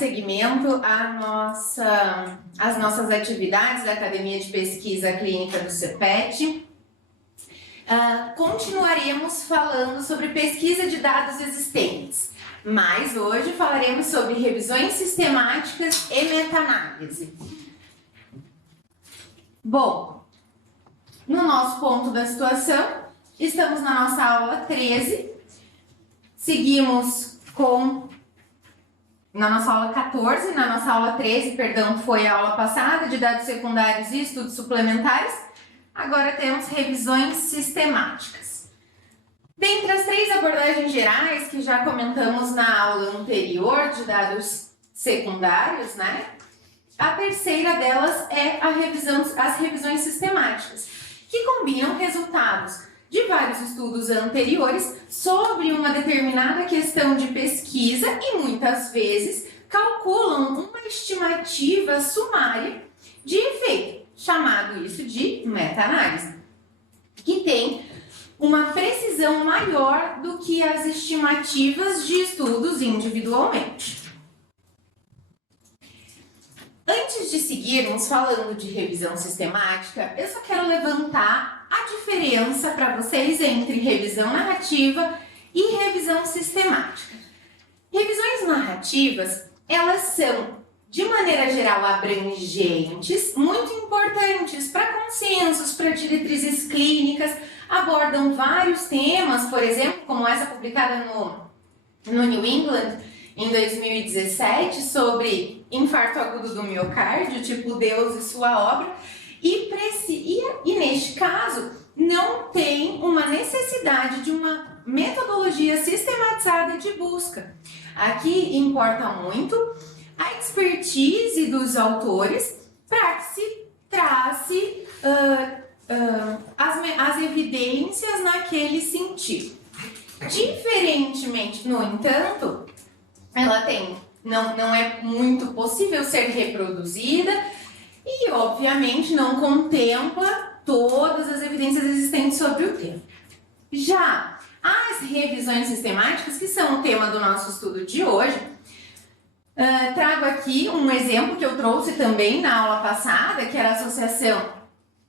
seguimento às nossas atividades da Academia de Pesquisa Clínica do CEPET. Continuaremos falando sobre pesquisa de dados existentes, mas hoje falaremos sobre revisões sistemáticas e meta-análise. Bom, no nosso ponto da situação, estamos na nossa aula 13, seguimos na nossa aula 14, na nossa aula 13, perdão, foi a aula passada, de dados secundários e estudos suplementares. Agora temos revisões sistemáticas. Dentre as 3 abordagens gerais que já comentamos na aula anterior de dados secundários, né? A terceira delas é as revisões sistemáticas, que combinam resultados de vários estudos anteriores sobre uma determinada questão de pesquisa e muitas vezes calculam uma estimativa sumária de efeito, chamado isso de meta-análise, que tem uma precisão maior do que as estimativas de estudos individualmente. Antes de seguirmos falando de revisão sistemática, eu só quero levantar a diferença para vocês entre revisão narrativa e revisão sistemática. Revisões narrativas, elas são, de maneira geral, abrangentes, muito importantes para consensos, para diretrizes clínicas, abordam vários temas, por exemplo, como essa publicada no New England em 2017, sobre infarto agudo do miocárdio, tipo Deus e sua obra, e neste caso não tem uma necessidade de uma metodologia sistematizada de busca. Aqui importa muito a expertise dos autores para que se trace as evidências naquele sentido. Diferentemente, no entanto, ela não é muito possível ser reproduzida e, obviamente, não contempla todas as evidências existentes sobre o tema. Já as revisões sistemáticas, que são o tema do nosso estudo de hoje, trago aqui um exemplo que eu trouxe também na aula passada, que era a associação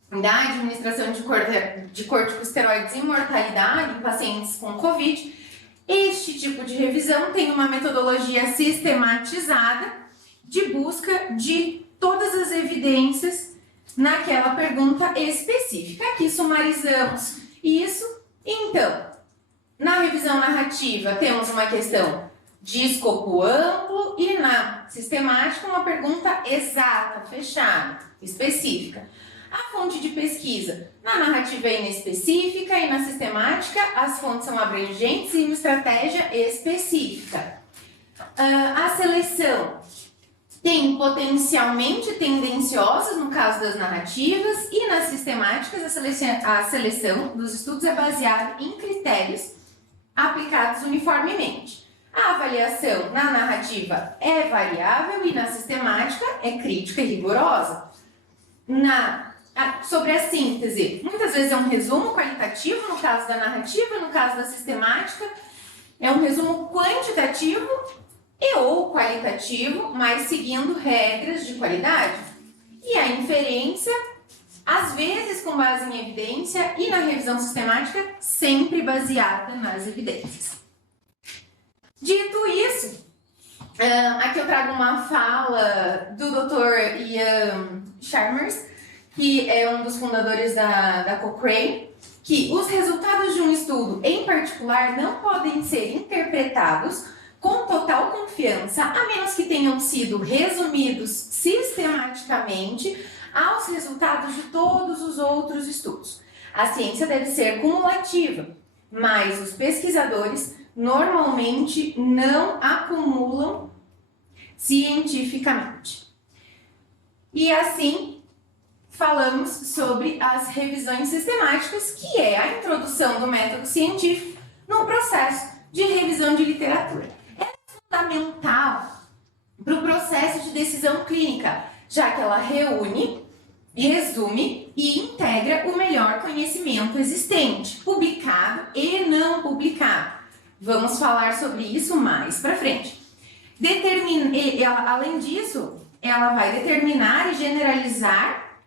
da administração de corticosteroides e mortalidade em pacientes com Covid. Este tipo de revisão tem uma metodologia sistematizada de busca de todas as evidências naquela pergunta específica. Aqui sumarizamos isso. Então, na revisão narrativa temos uma questão de escopo amplo e na sistemática uma pergunta exata, fechada, específica. A fonte de pesquisa na narrativa é inespecífica e na sistemática as fontes são abrangentes e uma estratégia específica. A seleção tem potencialmente tendenciosas no caso das narrativas e nas sistemáticas a seleção dos estudos é baseada em critérios aplicados uniformemente. A avaliação na narrativa é variável e na sistemática é crítica e rigorosa. Sobre a síntese, muitas vezes é um resumo qualitativo no caso da narrativa, no caso da sistemática é um resumo quantitativo ou qualitativo, mas seguindo regras de qualidade. E a inferência, às vezes com base em evidência, e na revisão sistemática, sempre baseada nas evidências. Dito isso, aqui eu trago uma fala do Dr. Ian Chalmers, que é um dos fundadores da Cochrane, que os resultados de um estudo em particular não podem ser interpretados com total confiança, a menos que tenham sido resumidos sistematicamente aos resultados de todos os outros estudos. A ciência deve ser cumulativa, mas os pesquisadores normalmente não acumulam cientificamente. E assim, falamos sobre as revisões sistemáticas, que é a introdução do método científico no processo de revisão de literatura. É fundamental para o processo de decisão clínica, já que ela reúne, resume e integra o melhor conhecimento existente, publicado e não publicado. Vamos falar sobre isso mais para frente. além disso, ela vai determinar e generalizar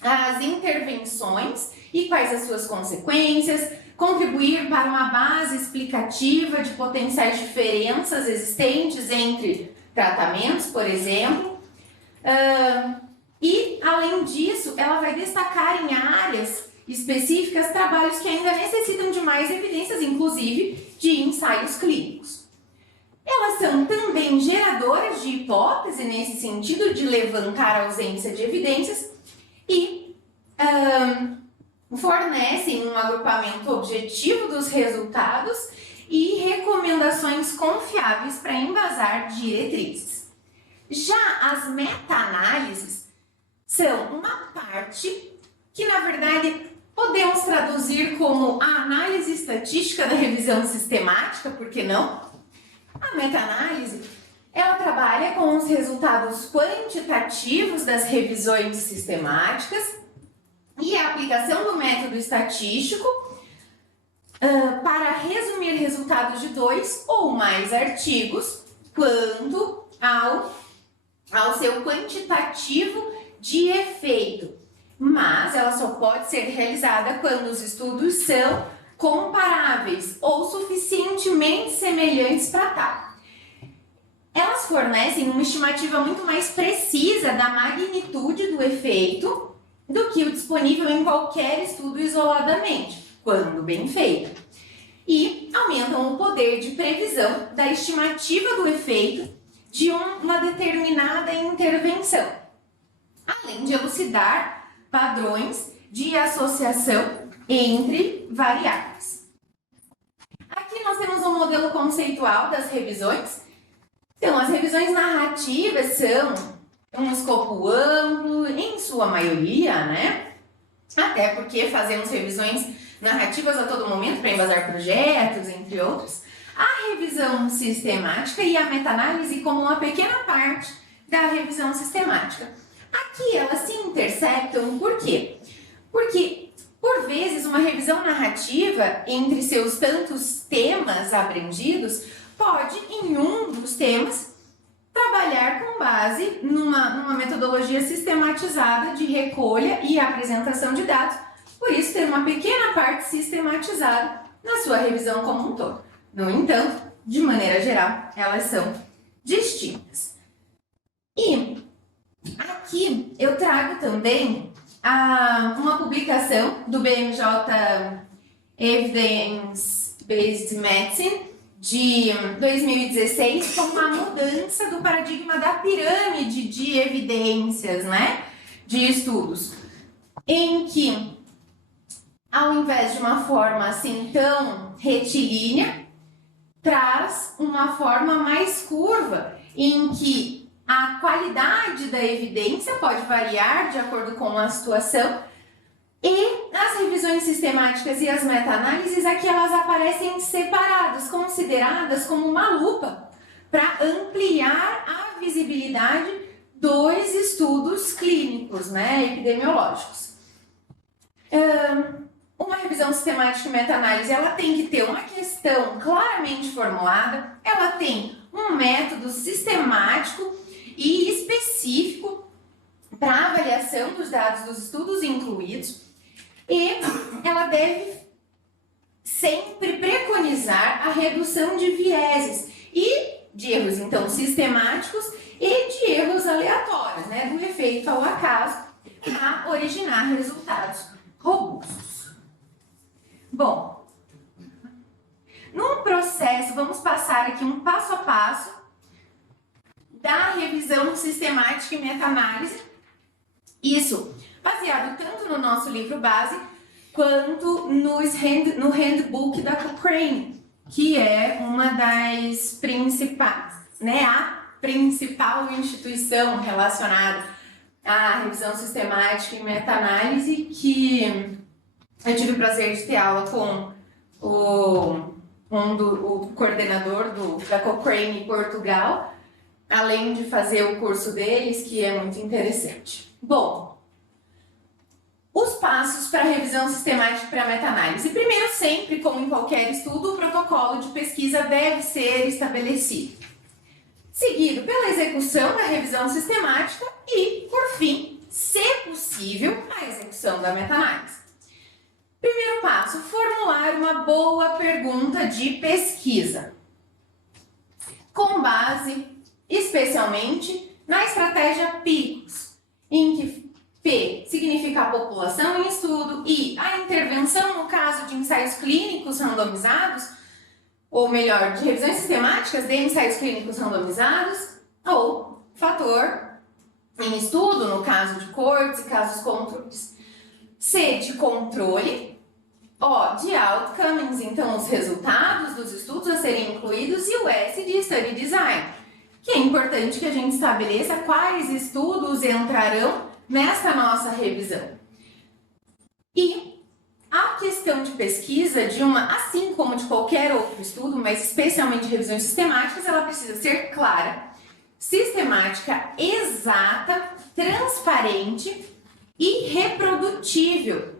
as intervenções e quais as suas consequências, contribuir para uma base explicativa de potenciais diferenças existentes entre tratamentos, por exemplo. E, além disso, ela vai destacar em áreas específicas trabalhos que ainda necessitam de mais evidências, inclusive de ensaios clínicos. Elas são também geradoras de hipótese, nesse sentido de levantar a ausência de evidências, e fornecem um agrupamento objetivo dos resultados e recomendações confiáveis para embasar diretrizes. Já as meta-análises são uma parte que, na verdade, podemos traduzir como a análise estatística da revisão sistemática, por que não? A meta-análise, ela trabalha com os resultados quantitativos das revisões sistemáticas e a aplicação do método estatístico para resumir resultados de 2 ou mais artigos quanto ao seu quantitativo de efeito. Mas ela só pode ser realizada quando os estudos são comparáveis ou suficientemente semelhantes para tal. Elas fornecem uma estimativa muito mais precisa da magnitude do efeito do que o disponível em qualquer estudo isoladamente, quando bem feito, e aumentam o poder de previsão da estimativa do efeito de uma determinada intervenção, além de elucidar padrões de associação entre variáveis. Aqui nós temos um modelo conceitual das revisões. Então, as revisões narrativas são um escopo amplo, em sua maioria, né? Até porque fazemos revisões narrativas a todo momento para embasar projetos, entre outros. A revisão sistemática e a meta-análise como uma pequena parte da revisão sistemática. Aqui elas se intersectam, por quê? Porque, por vezes, uma revisão narrativa, entre seus tantos temas abrangidos, pode, em um dos temas, trabalhar com base numa metodologia sistematizada de recolha e apresentação de dados, por isso ter uma pequena parte sistematizada na sua revisão como um todo. No entanto, de maneira geral, elas são distintas. E aqui eu trago também uma publicação do BMJ Evidence Based Medicine, de 2016, com uma mudança do paradigma da pirâmide de evidências, né? De estudos, em que, ao invés de uma forma assim tão retilínea, traz uma forma mais curva, em que a qualidade da evidência pode variar de acordo com a situação. E as revisões sistemáticas e as meta-análises, aqui elas aparecem separadas, consideradas como uma lupa para ampliar a visibilidade dos estudos clínicos, né, epidemiológicos. Uma revisão sistemática e meta-análise, ela tem que ter uma questão claramente formulada, ela tem um método sistemático e específico para avaliação dos dados dos estudos incluídos, e ela deve sempre preconizar a redução de vieses e de erros, então, sistemáticos e de erros aleatórios, né, do efeito ao acaso, a originar resultados robustos. Bom, num processo, vamos passar aqui um passo a passo da revisão sistemática e meta-análise, isso baseado tanto no nosso livro base, quanto no handbook da Cochrane, que é uma das principais, né, a principal instituição relacionada à revisão sistemática e meta-análise, que eu tive o prazer de ter aula com o coordenador da Cochrane em Portugal, além de fazer o curso deles, que é muito interessante. Bom, os passos para a revisão sistemática e para a meta-análise. Primeiro, sempre, como em qualquer estudo, o protocolo de pesquisa deve ser estabelecido. seguido pela execução da revisão sistemática e, por fim, se possível, a execução da meta-análise. Primeiro passo, formular uma boa pergunta de pesquisa, com base especialmente na estratégia PICOS, em que P significa a população em estudo e a intervenção no caso de ensaios clínicos randomizados, ou melhor, de revisões sistemáticas de ensaios clínicos randomizados, ou fator em estudo, no caso de coortes e casos controles. C de controle, O de outcomes, então os resultados dos estudos a serem incluídos, e o S de study design, que é importante que a gente estabeleça quais estudos entrarão nessa nossa revisão. E a questão de pesquisa, assim como de qualquer outro estudo, mas especialmente revisões sistemáticas, ela precisa ser clara, sistemática, exata, transparente e reprodutível.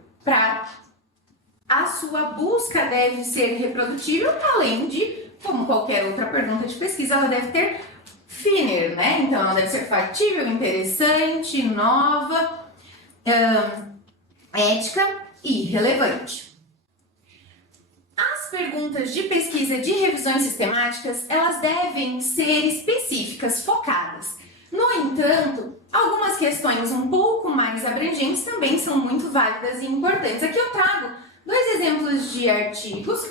A sua busca deve ser reprodutível, além de, como qualquer outra pergunta de pesquisa, ela deve ter FINER, né? Então, ela deve ser factível, interessante, nova, ética e relevante. As perguntas de pesquisa de revisões sistemáticas, elas devem ser específicas, focadas. No entanto, algumas questões um pouco mais abrangentes também são muito válidas e importantes. Aqui eu trago 2 exemplos de artigos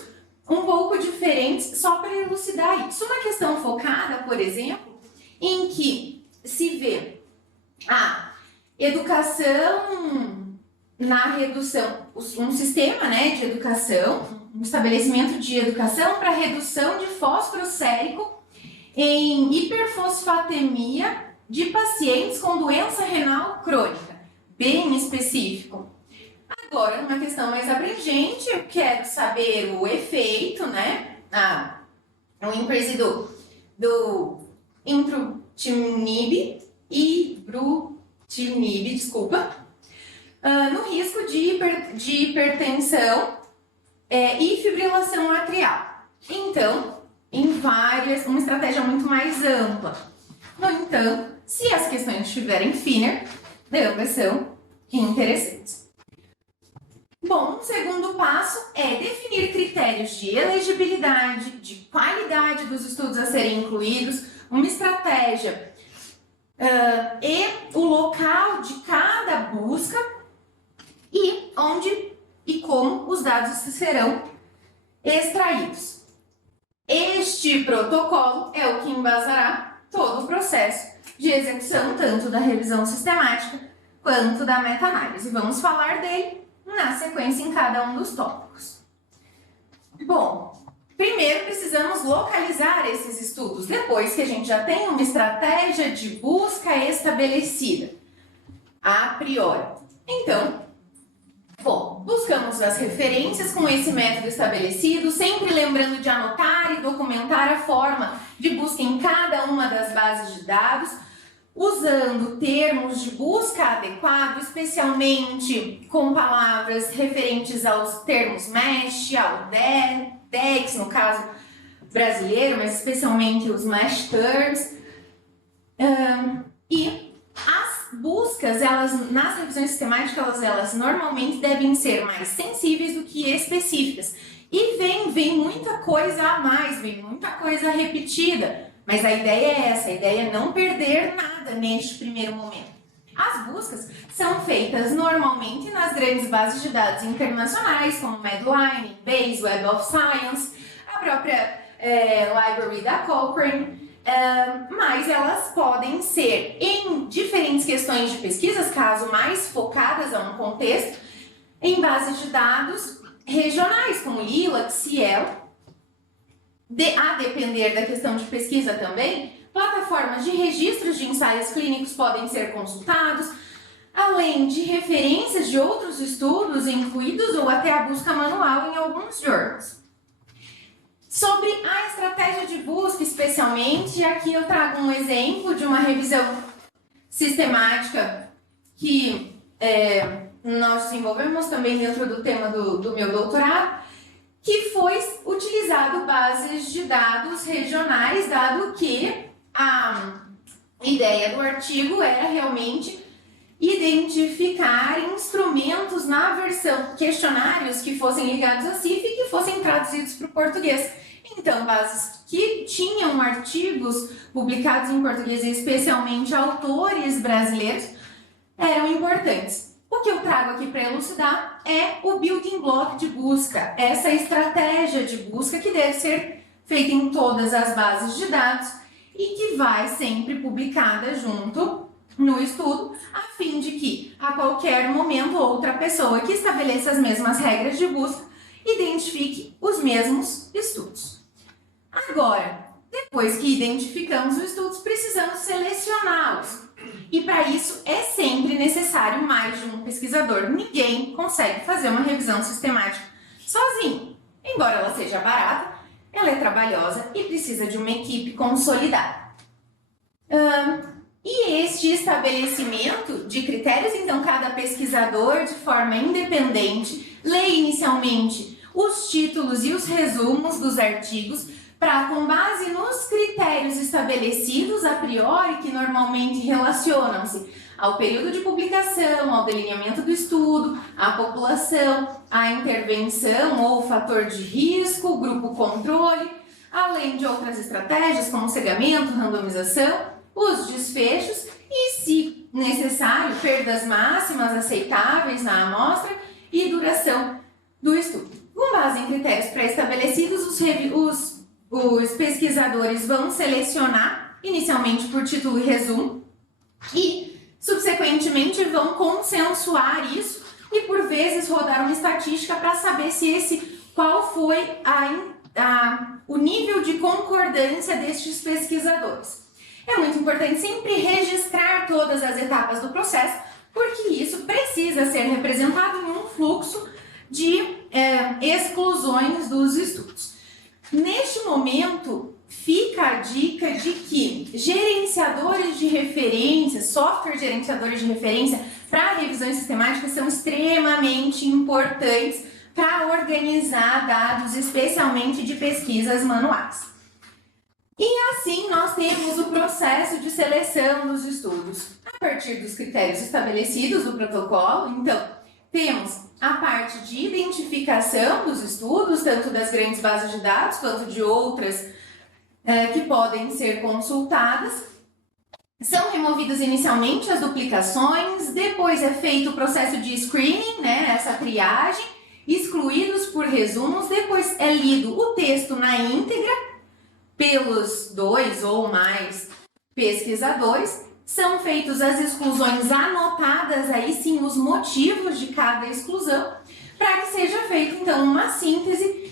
um pouco diferentes, só para elucidar isso. Uma questão focada, por exemplo, em que se vê a educação na redução, um sistema, né, de educação, um estabelecimento de educação para redução de fósforo sérico em hiperfosfatemia de pacientes com doença renal crônica, bem específico. Agora, uma questão mais abrangente, eu quero saber o efeito, né, o increase do intrutinib e ibrutinib, desculpa, no risco de hipertensão e fibrilação atrial. Então, uma estratégia muito mais ampla. No entanto, se as questões tiverem FINER, ambas são interessantes. Bom, um segundo passo é definir critérios de elegibilidade, de qualidade dos estudos a serem incluídos, uma estratégia e o local de cada busca e onde e como os dados serão extraídos. Este protocolo é o que embasará todo o processo de execução, tanto da revisão sistemática quanto da meta-análise. Vamos falar dele na sequência em cada um dos tópicos. Bom, primeiro precisamos localizar esses estudos, depois que a gente já tem uma estratégia de busca estabelecida, a priori. Então, buscamos as referências com esse método estabelecido, sempre lembrando de anotar e documentar a forma de busca em cada uma das bases de dados, usando termos de busca adequados, especialmente com palavras referentes aos termos MESH, ao DEX, no caso brasileiro, mas especialmente os MESH terms. E as buscas, nas revisões sistemáticas, elas normalmente devem ser mais sensíveis do que específicas. E vem muita coisa a mais, vem muita coisa repetida. Mas a ideia é essa, a ideia é não perder nada neste primeiro momento. As buscas são feitas normalmente nas grandes bases de dados internacionais, como Medline, Base, Web of Science, a própria library da Cochrane, mas elas podem ser em diferentes questões de pesquisas, caso mais focadas a um contexto, em bases de dados regionais, como LILAC, Cielo, a depender da questão de pesquisa também, plataformas de registros de ensaios clínicos podem ser consultados, além de referências de outros estudos incluídos ou até a busca manual em alguns journals. Sobre a estratégia de busca, especialmente, aqui eu trago um exemplo de uma revisão sistemática que nós desenvolvemos também dentro do tema do meu doutorado, que foi utilizado bases de dados regionais, dado que a ideia do artigo era realmente identificar instrumentos na versão, questionários que fossem ligados à CIF e que fossem traduzidos para o português. Então, bases que tinham artigos publicados em português, especialmente autores brasileiros, eram importantes. O que eu trago aqui para elucidar é o building block de busca, essa estratégia de busca que deve ser feita em todas as bases de dados e que vai sempre publicada junto no estudo, a fim de que, a qualquer momento, outra pessoa que estabeleça as mesmas regras de busca identifique os mesmos estudos. Agora, depois que identificamos os estudos, precisamos selecioná-los. E para isso é sempre necessário mais de um pesquisador. Ninguém consegue fazer uma revisão sistemática sozinho. Embora ela seja barata, ela é trabalhosa e precisa de uma equipe consolidada. E este estabelecimento de critérios, então cada pesquisador, de forma independente, lê inicialmente os títulos e os resumos dos artigos para, com base nos critérios estabelecidos a priori, que normalmente relacionam-se ao período de publicação, ao delineamento do estudo, à população, à intervenção ou fator de risco, grupo controle, além de outras estratégias como cegamento, randomização, os desfechos e, se necessário, perdas máximas aceitáveis na amostra e duração do estudo. Com base em critérios pré-estabelecidos, os pesquisadores vão selecionar, inicialmente por título e resumo, e, subsequentemente, vão consensuar isso e, por vezes, rodar uma estatística para saber qual foi o nível de concordância destes pesquisadores. É muito importante sempre registrar todas as etapas do processo, porque isso precisa ser representado em um fluxo de exclusões dos estudos. Neste momento, fica a dica de que gerenciadores de referência, software gerenciadores de referência para revisões sistemáticas são extremamente importantes para organizar dados, especialmente de pesquisas manuais. E assim nós temos o processo de seleção dos estudos. A partir dos critérios estabelecidos do protocolo, então, temos a parte de identificação dos estudos, tanto das grandes bases de dados quanto de outras que podem ser consultadas. São removidas inicialmente as duplicações, depois é feito o processo de screening, essa triagem, excluídos por resumos, depois é lido o texto na íntegra pelos 2 ou mais pesquisadores, são feitas as exclusões anotadas, aí sim os motivos de cada exclusão, para que seja feita então uma síntese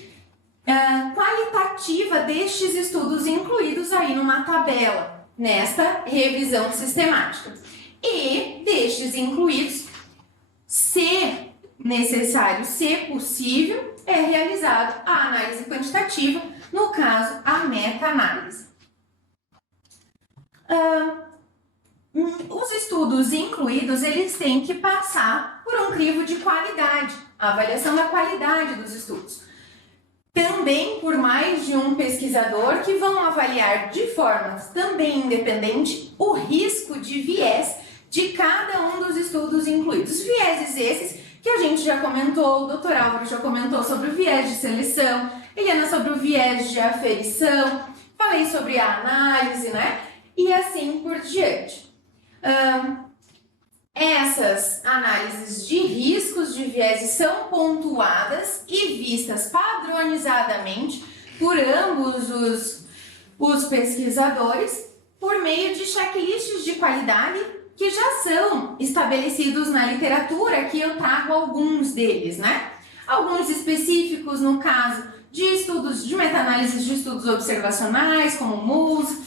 qualitativa destes estudos incluídos aí numa tabela, nesta revisão sistemática. E destes incluídos, se necessário, se possível, é realizado a análise quantitativa, no caso, a meta-análise. Os estudos incluídos, eles têm que passar por um crivo de qualidade, a avaliação da qualidade dos estudos. Também por mais de um pesquisador que vão avaliar de forma também independente o risco de viés de cada um dos estudos incluídos. Vieses esses que a gente já comentou, o Dr. Álvaro já comentou sobre o viés de seleção, Eliana sobre o viés de aferição, falei sobre a análise, E assim por diante. Essas análises de riscos de vieses são pontuadas e vistas padronizadamente por ambos os pesquisadores por meio de checklists de qualidade que já são estabelecidos na literatura, que eu trago alguns deles, Alguns específicos no caso de estudos, de meta-análises de estudos observacionais, como o MUS,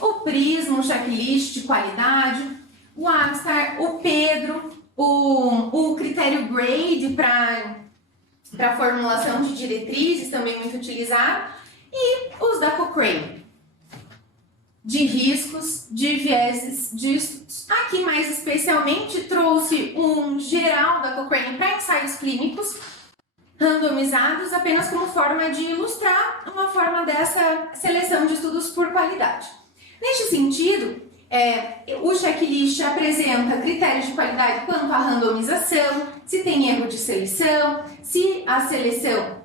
o PRISM, o checklist de qualidade, o AMSTAR, o Pedro, o critério GRADE para formulação de diretrizes, também muito utilizado, e os da Cochrane, de riscos de vieses de estudos. Aqui, mais especialmente, trouxe um geral da Cochrane para ensaios clínicos, randomizados, apenas como forma de ilustrar uma forma dessa seleção de estudos por qualidade. Neste sentido, o checklist apresenta critérios de qualidade quanto à randomização, se tem erro de seleção, se a seleção,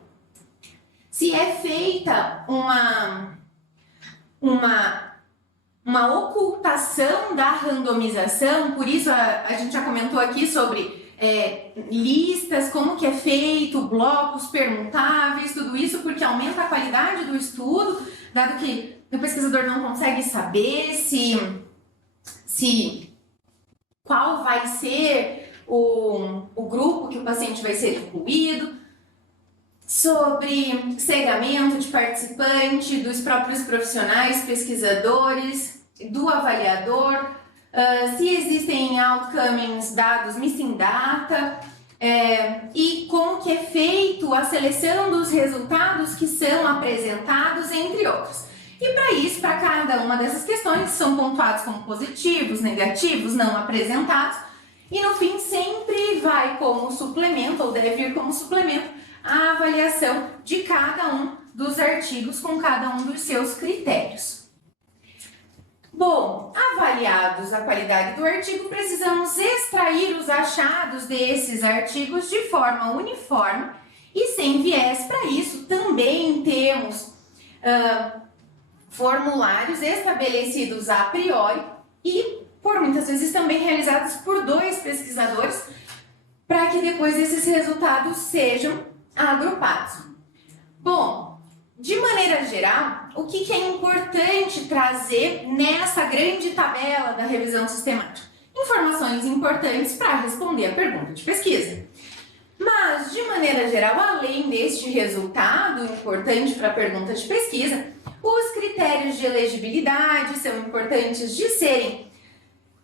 se é feita uma ocultação da randomização, por isso a gente já comentou aqui sobre listas, como que é feito, blocos permutáveis, tudo isso porque aumenta a qualidade do estudo, dado que o pesquisador não consegue saber qual vai ser o grupo que o paciente vai ser incluído, sobre cegamento de participante, dos próprios profissionais, pesquisadores, do avaliador, se existem outcomes dados missing data, e como que é feito a seleção dos resultados que são apresentados, entre outros. E para isso, para cada uma dessas questões, são pontuados como positivos, negativos, não apresentados, e no fim sempre vai como suplemento, ou deve vir como suplemento, a avaliação de cada um dos artigos com cada um dos seus critérios. Bom, avaliados a qualidade do artigo, precisamos extrair os achados desses artigos de forma uniforme e sem viés. Para isso, também temos formulários estabelecidos a priori e, por muitas vezes, também realizados por 2 pesquisadores, para que depois esses resultados sejam agrupados. Bom, de maneira geral, o que é importante trazer nessa grande tabela da revisão sistemática? Informações importantes para responder a pergunta de pesquisa. Mas, de maneira geral, além deste resultado importante para a pergunta de pesquisa, os critérios de elegibilidade são importantes de serem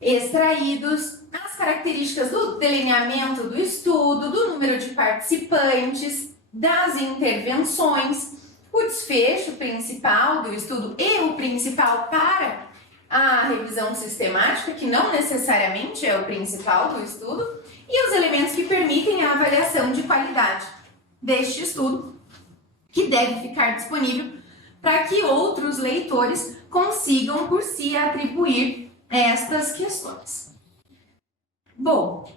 extraídos, as características do delineamento do estudo, do número de participantes, das intervenções, o desfecho principal do estudo e o principal para a revisão sistemática, que não necessariamente é o principal do estudo, e os elementos que permitem a avaliação de qualidade deste estudo, que deve ficar disponível para que outros leitores consigam por si atribuir estas questões. Bom,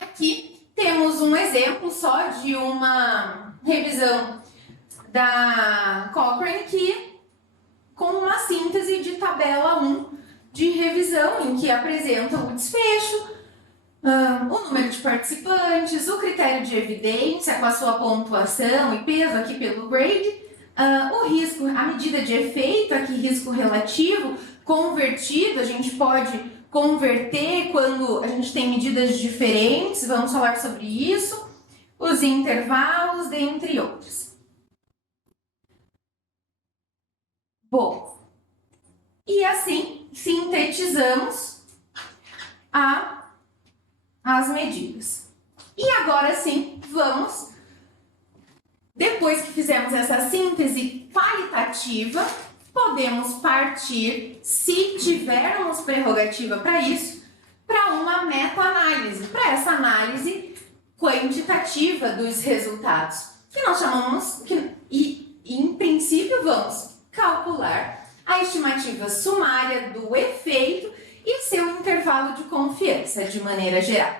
aqui temos um exemplo só de uma revisão da Cochrane com uma síntese de tabela 1 de revisão, em que apresenta o desfecho, o número de participantes, o critério de evidência com a sua pontuação e peso aqui pelo grade, o risco, a medida de efeito, aqui risco relativo, convertido, a gente pode converter quando a gente tem medidas diferentes, vamos falar sobre isso, os intervalos, dentre outros. Bom, e assim sintetizamos as medidas. E agora sim, vamos, depois que fizemos essa síntese qualitativa, podemos partir, se tivermos prerrogativa para isso, para uma meta-análise, para essa análise quantitativa dos resultados, que nós chamamos, e em princípio vamos calcular a estimativa sumária do efeito e seu intervalo de confiança, de maneira geral.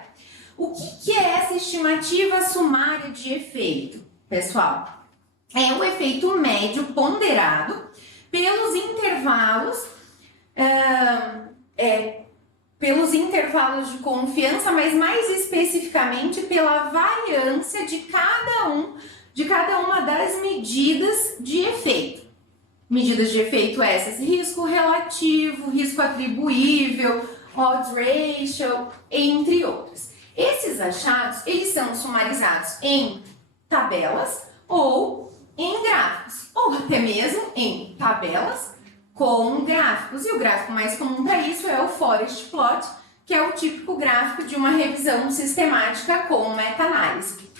O que é essa estimativa sumária de efeito, pessoal? É o efeito médio ponderado pelos intervalos de confiança, mas mais especificamente pela variância de cada uma das medidas de efeito. Medidas de efeito essas: risco relativo, risco atribuível, odds ratio, entre outras. Esses achados, eles são sumarizados em tabelas ou em gráficos, ou até mesmo em tabelas com gráficos. E o gráfico mais comum para isso é o forest plot, que é o típico gráfico de uma revisão sistemática com meta-análise.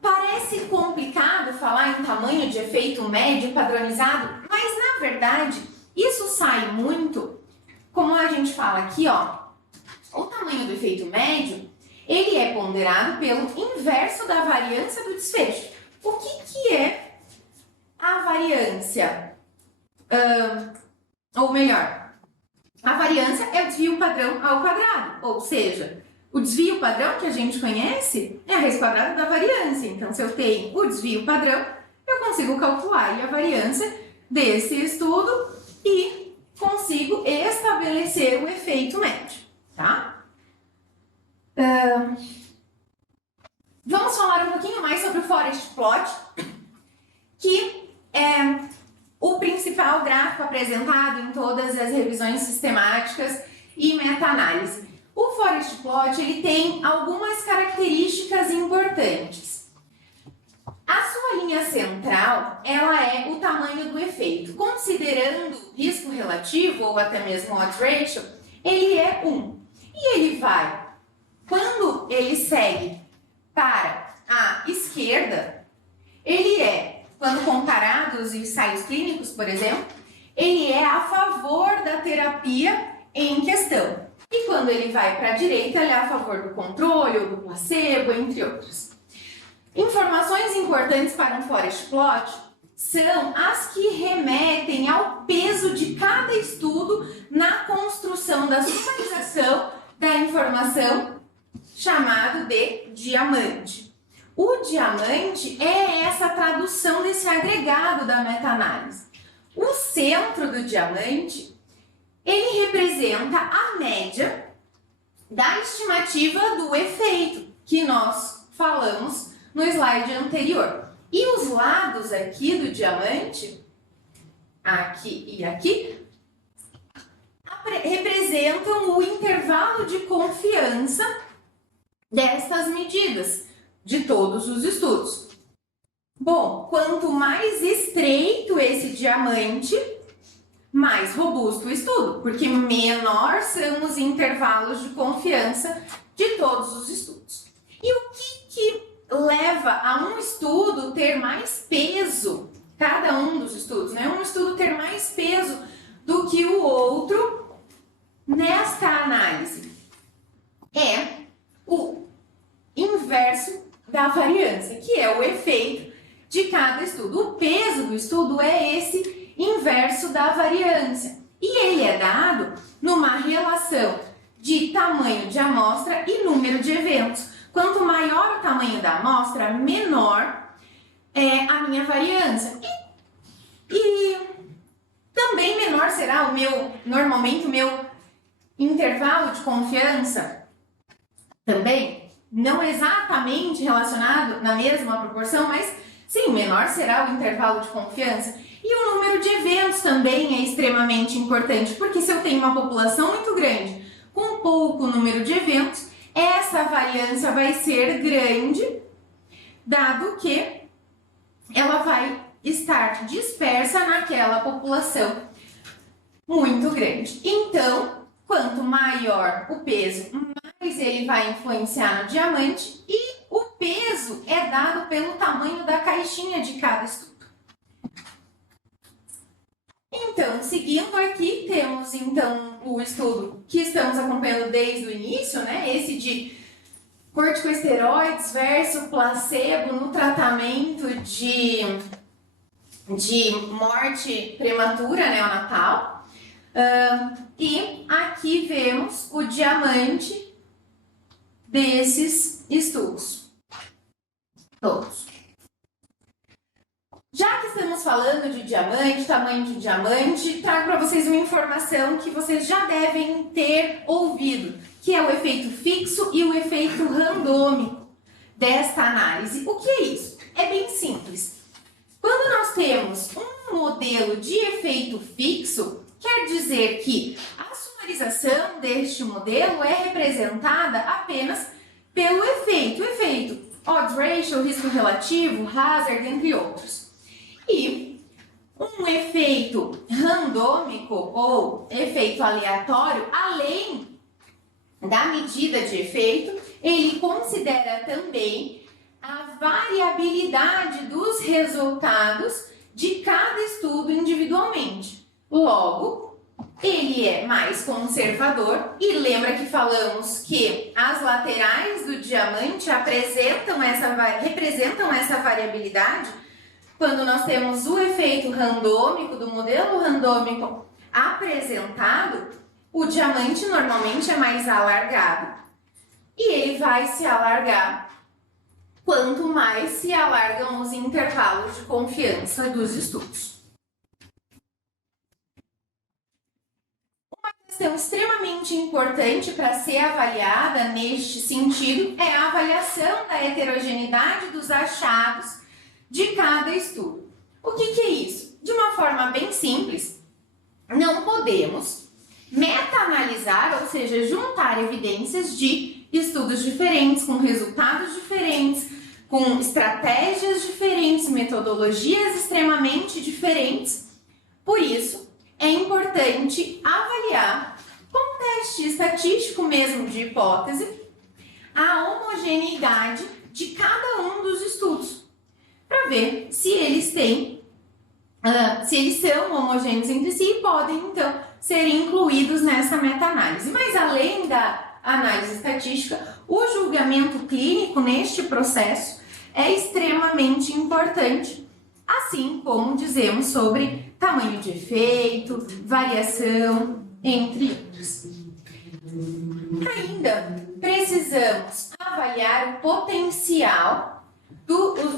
Parece complicado falar em tamanho de efeito médio padronizado, mas na verdade isso sai muito, como a gente fala aqui, o tamanho do efeito médio, ele é ponderado pelo inverso da variância do desfecho. O que é a variância? ou melhor, a variância é o desvio padrão ao quadrado, ou seja, o desvio padrão que a gente conhece é a raiz quadrada da variância. Então, se eu tenho o desvio padrão, eu consigo calcular a variância desse estudo e consigo estabelecer o efeito médio, tá? Vamos falar um pouquinho mais sobre o Forest Plot, que é o principal gráfico apresentado em todas as revisões sistemáticas e meta-análise. O Forest Plot ele tem algumas características importantes. A sua linha central, ela é o tamanho do efeito. Considerando risco relativo, ou até mesmo odds ratio, ele é 1. E ele vai, quando ele segue para a esquerda, ele é, quando comparado aos ensaios clínicos, por exemplo, ele é a favor da terapia em questão. E quando ele vai para a direita, ele é a favor do controle ou do placebo, entre outros. Informações importantes para um Forest Plot são as que remetem ao peso de cada estudo na construção da sumarização da informação, chamado de diamante. O diamante é essa tradução desse agregado da meta-análise. O centro do diamante, ele representa a média da estimativa do efeito que nós falamos no slide anterior. E os lados aqui do diamante, aqui e aqui, representam o intervalo de confiança destas medidas de todos os estudos. Bom, quanto mais estreito esse diamante, mais robusto o estudo, porque menor são os intervalos de confiança de todos os estudos. E o que leva a um estudo ter mais peso, cada um dos estudos, né? Um estudo ter mais peso do que o outro nesta análise? É o inverso da variância, que é o efeito de cada estudo. O peso do estudo é esse inverso da variância. E ele é dado numa relação de tamanho de amostra e número de eventos. Quanto maior o tamanho da amostra, menor é a minha variância. E também menor será normalmente o meu intervalo de confiança. Também, não exatamente relacionado na mesma proporção, mas sim, menor será o intervalo de confiança. E o número de eventos também é extremamente importante, porque se eu tenho uma população muito grande com pouco número de eventos, essa variância vai ser grande, dado que ela vai estar dispersa naquela população muito grande. Então, quanto maior o peso, mais ele vai influenciar no diamante, e o peso é dado pelo tamanho da caixinha de cada estudo. Então, seguindo aqui, temos então o estudo que estamos acompanhando desde o início, né? Esse de corticosteroides versus placebo no tratamento de morte prematura neonatal. E aqui vemos o diamante desses estudos. Todos. Já que estamos falando de diamante, tamanho de diamante, trago para vocês uma informação que vocês já devem ter ouvido, que é o efeito fixo e o efeito randômico desta análise. O que é isso? É bem simples. Quando nós temos um modelo de efeito fixo, quer dizer que a sumarização deste modelo é representada apenas pelo efeito. O efeito odds ratio, risco relativo, hazard, entre outros. E um efeito randômico ou efeito aleatório, além da medida de efeito, ele considera também a variabilidade dos resultados de cada estudo individualmente. Logo, ele é mais conservador, e lembra que falamos que as laterais do diamante representam essa variabilidade quando nós temos o efeito randômico do modelo randômico apresentado, o diamante normalmente é mais alargado e ele vai se alargar quanto mais se alargam os intervalos de confiança dos estudos. Uma questão extremamente importante para ser avaliada neste sentido é a avaliação da heterogeneidade dos achados de cada estudo. O que é isso? De uma forma bem simples, não podemos meta-analisar, ou seja, juntar evidências de estudos diferentes, com resultados diferentes, com estratégias diferentes, metodologias extremamente diferentes. Por isso, é importante avaliar, com teste estatístico mesmo de hipótese, a homogeneidade de cada um dos estudos, para ver se eles têm, se eles são homogêneos entre si e podem, então, ser incluídos nessa meta-análise. Mas, além da análise estatística, o julgamento clínico neste processo é extremamente importante, assim como dizemos sobre tamanho de efeito, variação, entre outros. Ainda precisamos avaliar o potencial,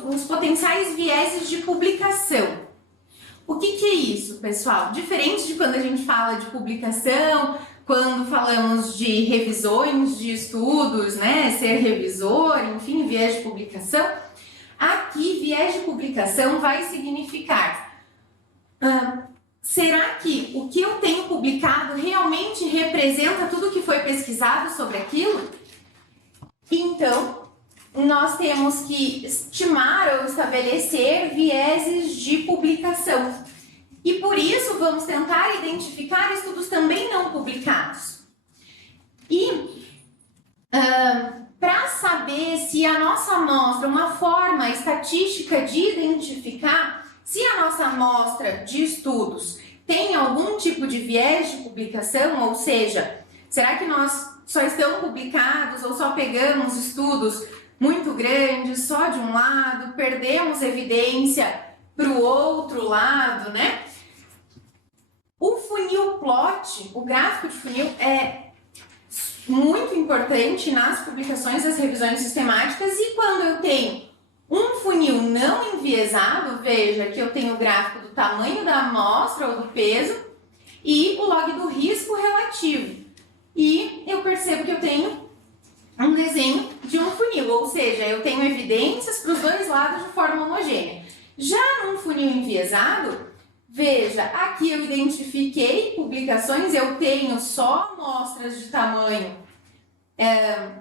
os potenciais vieses de publicação. O que é isso, pessoal? Diferente de quando a gente fala de publicação, quando falamos de revisões de estudos, né, ser revisor, enfim, viés de publicação, aqui viés de publicação vai significar, será que o que eu tenho publicado realmente representa tudo que foi pesquisado sobre aquilo? Então, nós temos que estimar ou estabelecer vieses de publicação. E por isso vamos tentar identificar estudos também não publicados. E para saber se a nossa amostra, uma forma estatística de identificar se a nossa amostra de estudos tem algum tipo de viés de publicação, ou seja, será que nós só estão publicados ou só pegamos estudos muito grandes, só de um lado, perdemos evidência para o outro lado, né? O funil plot, o gráfico de funil, é muito importante nas publicações das revisões sistemáticas, e quando eu tenho um funil não enviesado, veja que eu tenho o gráfico do tamanho da amostra ou do peso e o log do risco relativo. E eu percebo que eu tenho um desenho de um funil, ou seja, eu tenho evidências para os dois lados de forma homogênea. Já num funil enviesado, veja, aqui eu identifiquei publicações, eu tenho só amostras de tamanho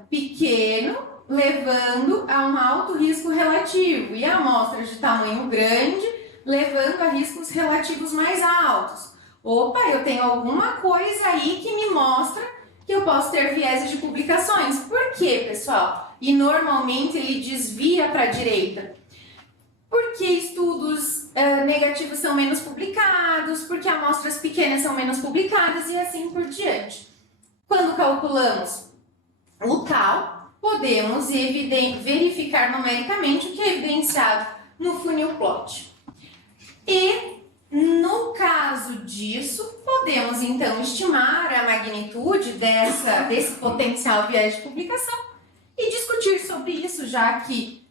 pequeno, levando a um alto risco relativo, e amostras de tamanho grande, levando a riscos relativos mais altos. Opa, eu tenho alguma coisa aí que me mostra que eu posso ter vieses de publicações. Por quê, pessoal? E normalmente ele desvia para a direita. Porque estudos negativos são menos publicados, porque amostras pequenas são menos publicadas e assim por diante. Quando calculamos o tal, podemos verificar numericamente o que é evidenciado no funil plot. E no caso disso, podemos então estimar a magnitude desse potencial viés de publicação e discutir sobre isso, já que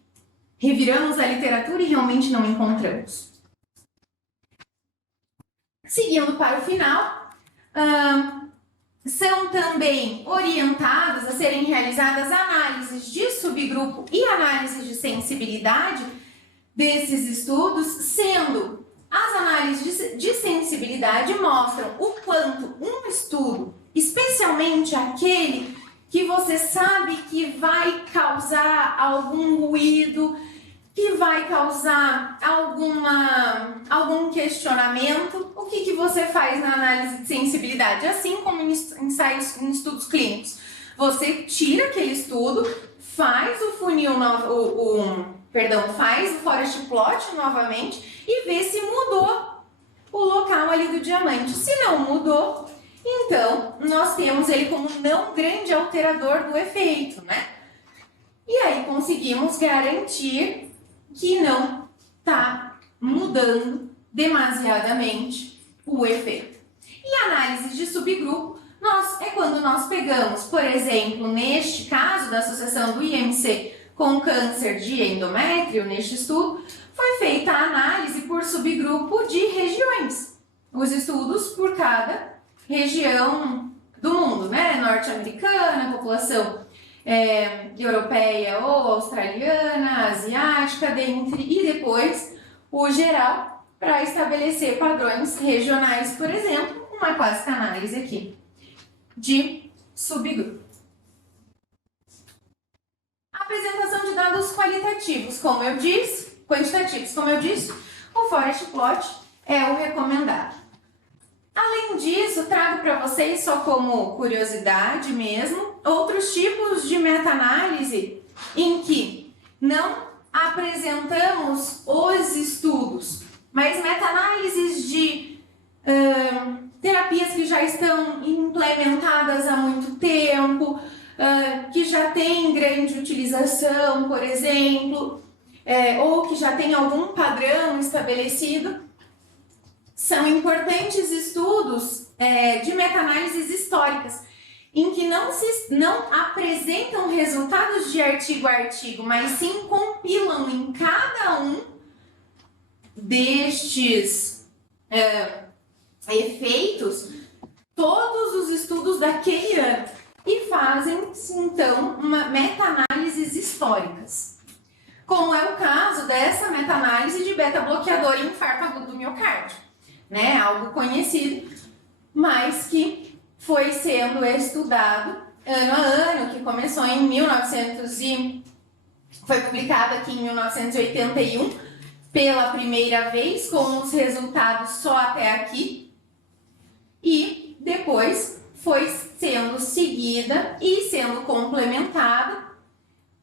reviramos a literatura e realmente não encontramos. Seguindo para o final, são também orientadas a serem realizadas análises de subgrupo e análises de sensibilidade desses estudos, sendo as análises de sensibilidade mostram o quanto um estudo, especialmente aquele que você sabe que vai causar algum ruído, que vai causar algum questionamento, o que você faz na análise de sensibilidade? Assim como em ensaios em estudos clínicos. Você tira aquele estudo, faz o funil, faz o forest plot novamente e vê se mudou o local ali do diamante. Se não mudou, então nós temos ele como não grande alterador do efeito, né? E aí conseguimos garantir que não está mudando demasiadamente o efeito. E análise de subgrupo é quando nós pegamos, por exemplo, neste caso da associação do IMC com câncer de endométrio, neste estudo, foi feita a análise por subgrupo de regiões. Os estudos por cada região do mundo, né? Norte-americana, população europeia ou australiana, asiática, e depois o geral, para estabelecer padrões regionais, por exemplo, uma clássica análise aqui de subgrupo. Apresentação de dados quantitativos, como eu disse, o Forest Plot é o recomendado. Além disso, trago para vocês, só como curiosidade mesmo, outros tipos de meta-análise em que não apresentamos os estudos, mas meta-análises de terapias que já estão implementadas há muito tempo, que já têm grande utilização, por exemplo, ou que já tem algum padrão estabelecido. São importantes estudos de meta-análises históricas, em que não apresentam resultados de artigo a artigo, mas sim compilam em cada um destes efeitos todos os estudos daquele ano e fazem, então, meta-análises históricas. Como é o caso dessa meta-análise de beta-bloqueador em infarto agudo do miocárdio, né? Algo conhecido, mas que foi sendo estudado ano a ano, que começou em foi publicado aqui em 1981 pela primeira vez, com os resultados só até aqui, e depois foi sendo seguida e sendo complementada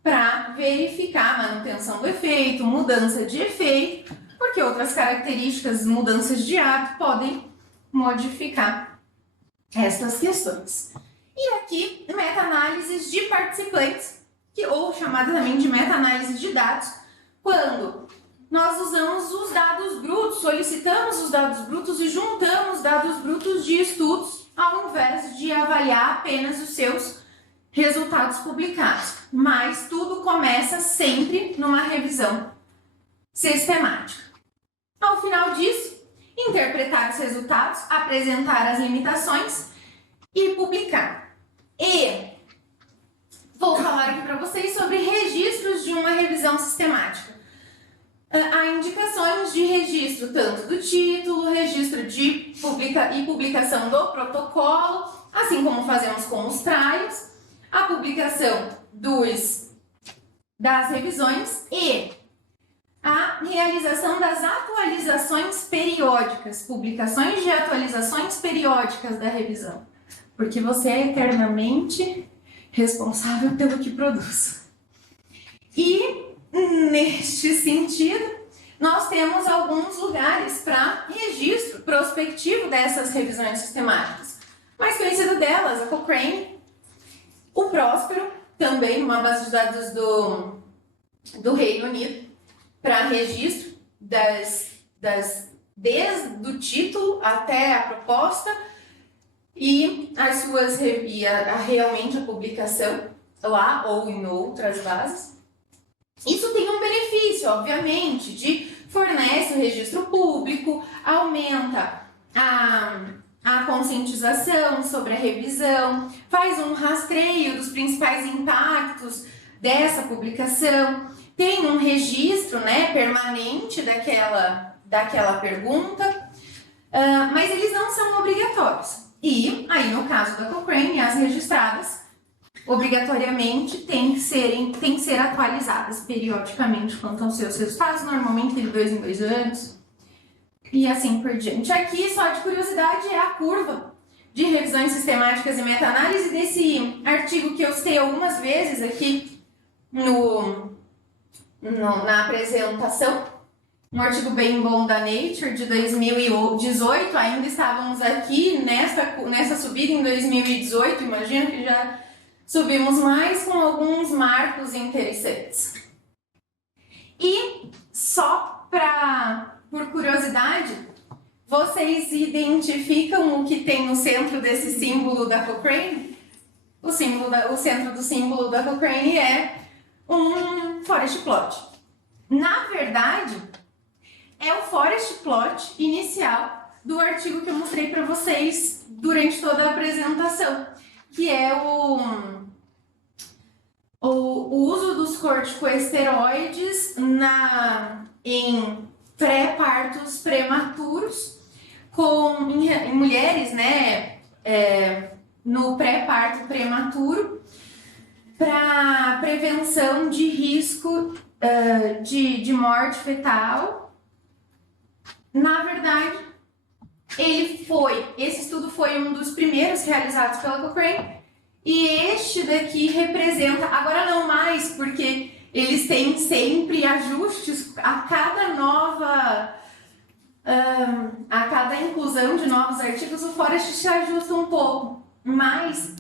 para verificar a manutenção do efeito, mudança de efeito, porque outras características, mudanças de hábito, podem modificar estas questões. E aqui, meta-análises de participantes, ou chamada também de meta-análise de dados, quando nós usamos os dados brutos, solicitamos os dados brutos e juntamos dados brutos de estudos, ao invés de avaliar apenas os seus resultados publicados. Mas tudo começa sempre numa revisão sistemática. Ao final disso, interpretar os resultados, apresentar as limitações e publicar. E vou falar aqui para vocês sobre registros de uma revisão sistemática. Há indicações de registro tanto do título, registro de publicação do protocolo, assim como fazemos com os trials, a publicação das revisões e a realização das atualizações periódicas, publicações de atualizações periódicas da revisão, porque você é eternamente responsável pelo que produz. E, neste sentido, nós temos alguns lugares para registro prospectivo dessas revisões sistemáticas. Mais conhecido delas, a Cochrane, o Próspero, também uma base de dados do Reino Unido, para registro desde o título até a proposta e realmente a publicação lá ou em outras bases. Isso tem um benefício, obviamente, fornece o registro público, aumenta a conscientização sobre a revisão, faz um rastreio dos principais impactos dessa publicação, tem um registro, né, permanente daquela pergunta, mas eles não são obrigatórios. E aí, no caso da Cochrane, as registradas obrigatoriamente têm que ser atualizadas periodicamente quanto aos seus resultados, normalmente de 2 em 2 anos, e assim por diante. Aqui, só de curiosidade, é a curva de revisões sistemáticas e meta-análise desse artigo que eu citei algumas vezes aqui na apresentação, um artigo bem bom da Nature de 2018, ainda estávamos aqui nessa subida em 2018, imagino que já subimos mais com alguns marcos interessantes. E só por curiosidade, vocês identificam o que tem no centro desse símbolo da Cochrane? O centro do símbolo da Cochrane é um forest plot. Na verdade, é o forest plot inicial do artigo que eu mostrei para vocês durante toda a apresentação, que é o uso dos corticosteroides em pré-partos prematuros em mulheres, né, no pré-parto prematuro, para prevenção de risco de morte fetal. Na verdade, esse estudo foi um dos primeiros realizados pela Cochrane, e este daqui representa, agora não mais, porque eles têm sempre ajustes a cada inclusão de novos artigos, o Forest se ajusta um pouco, mas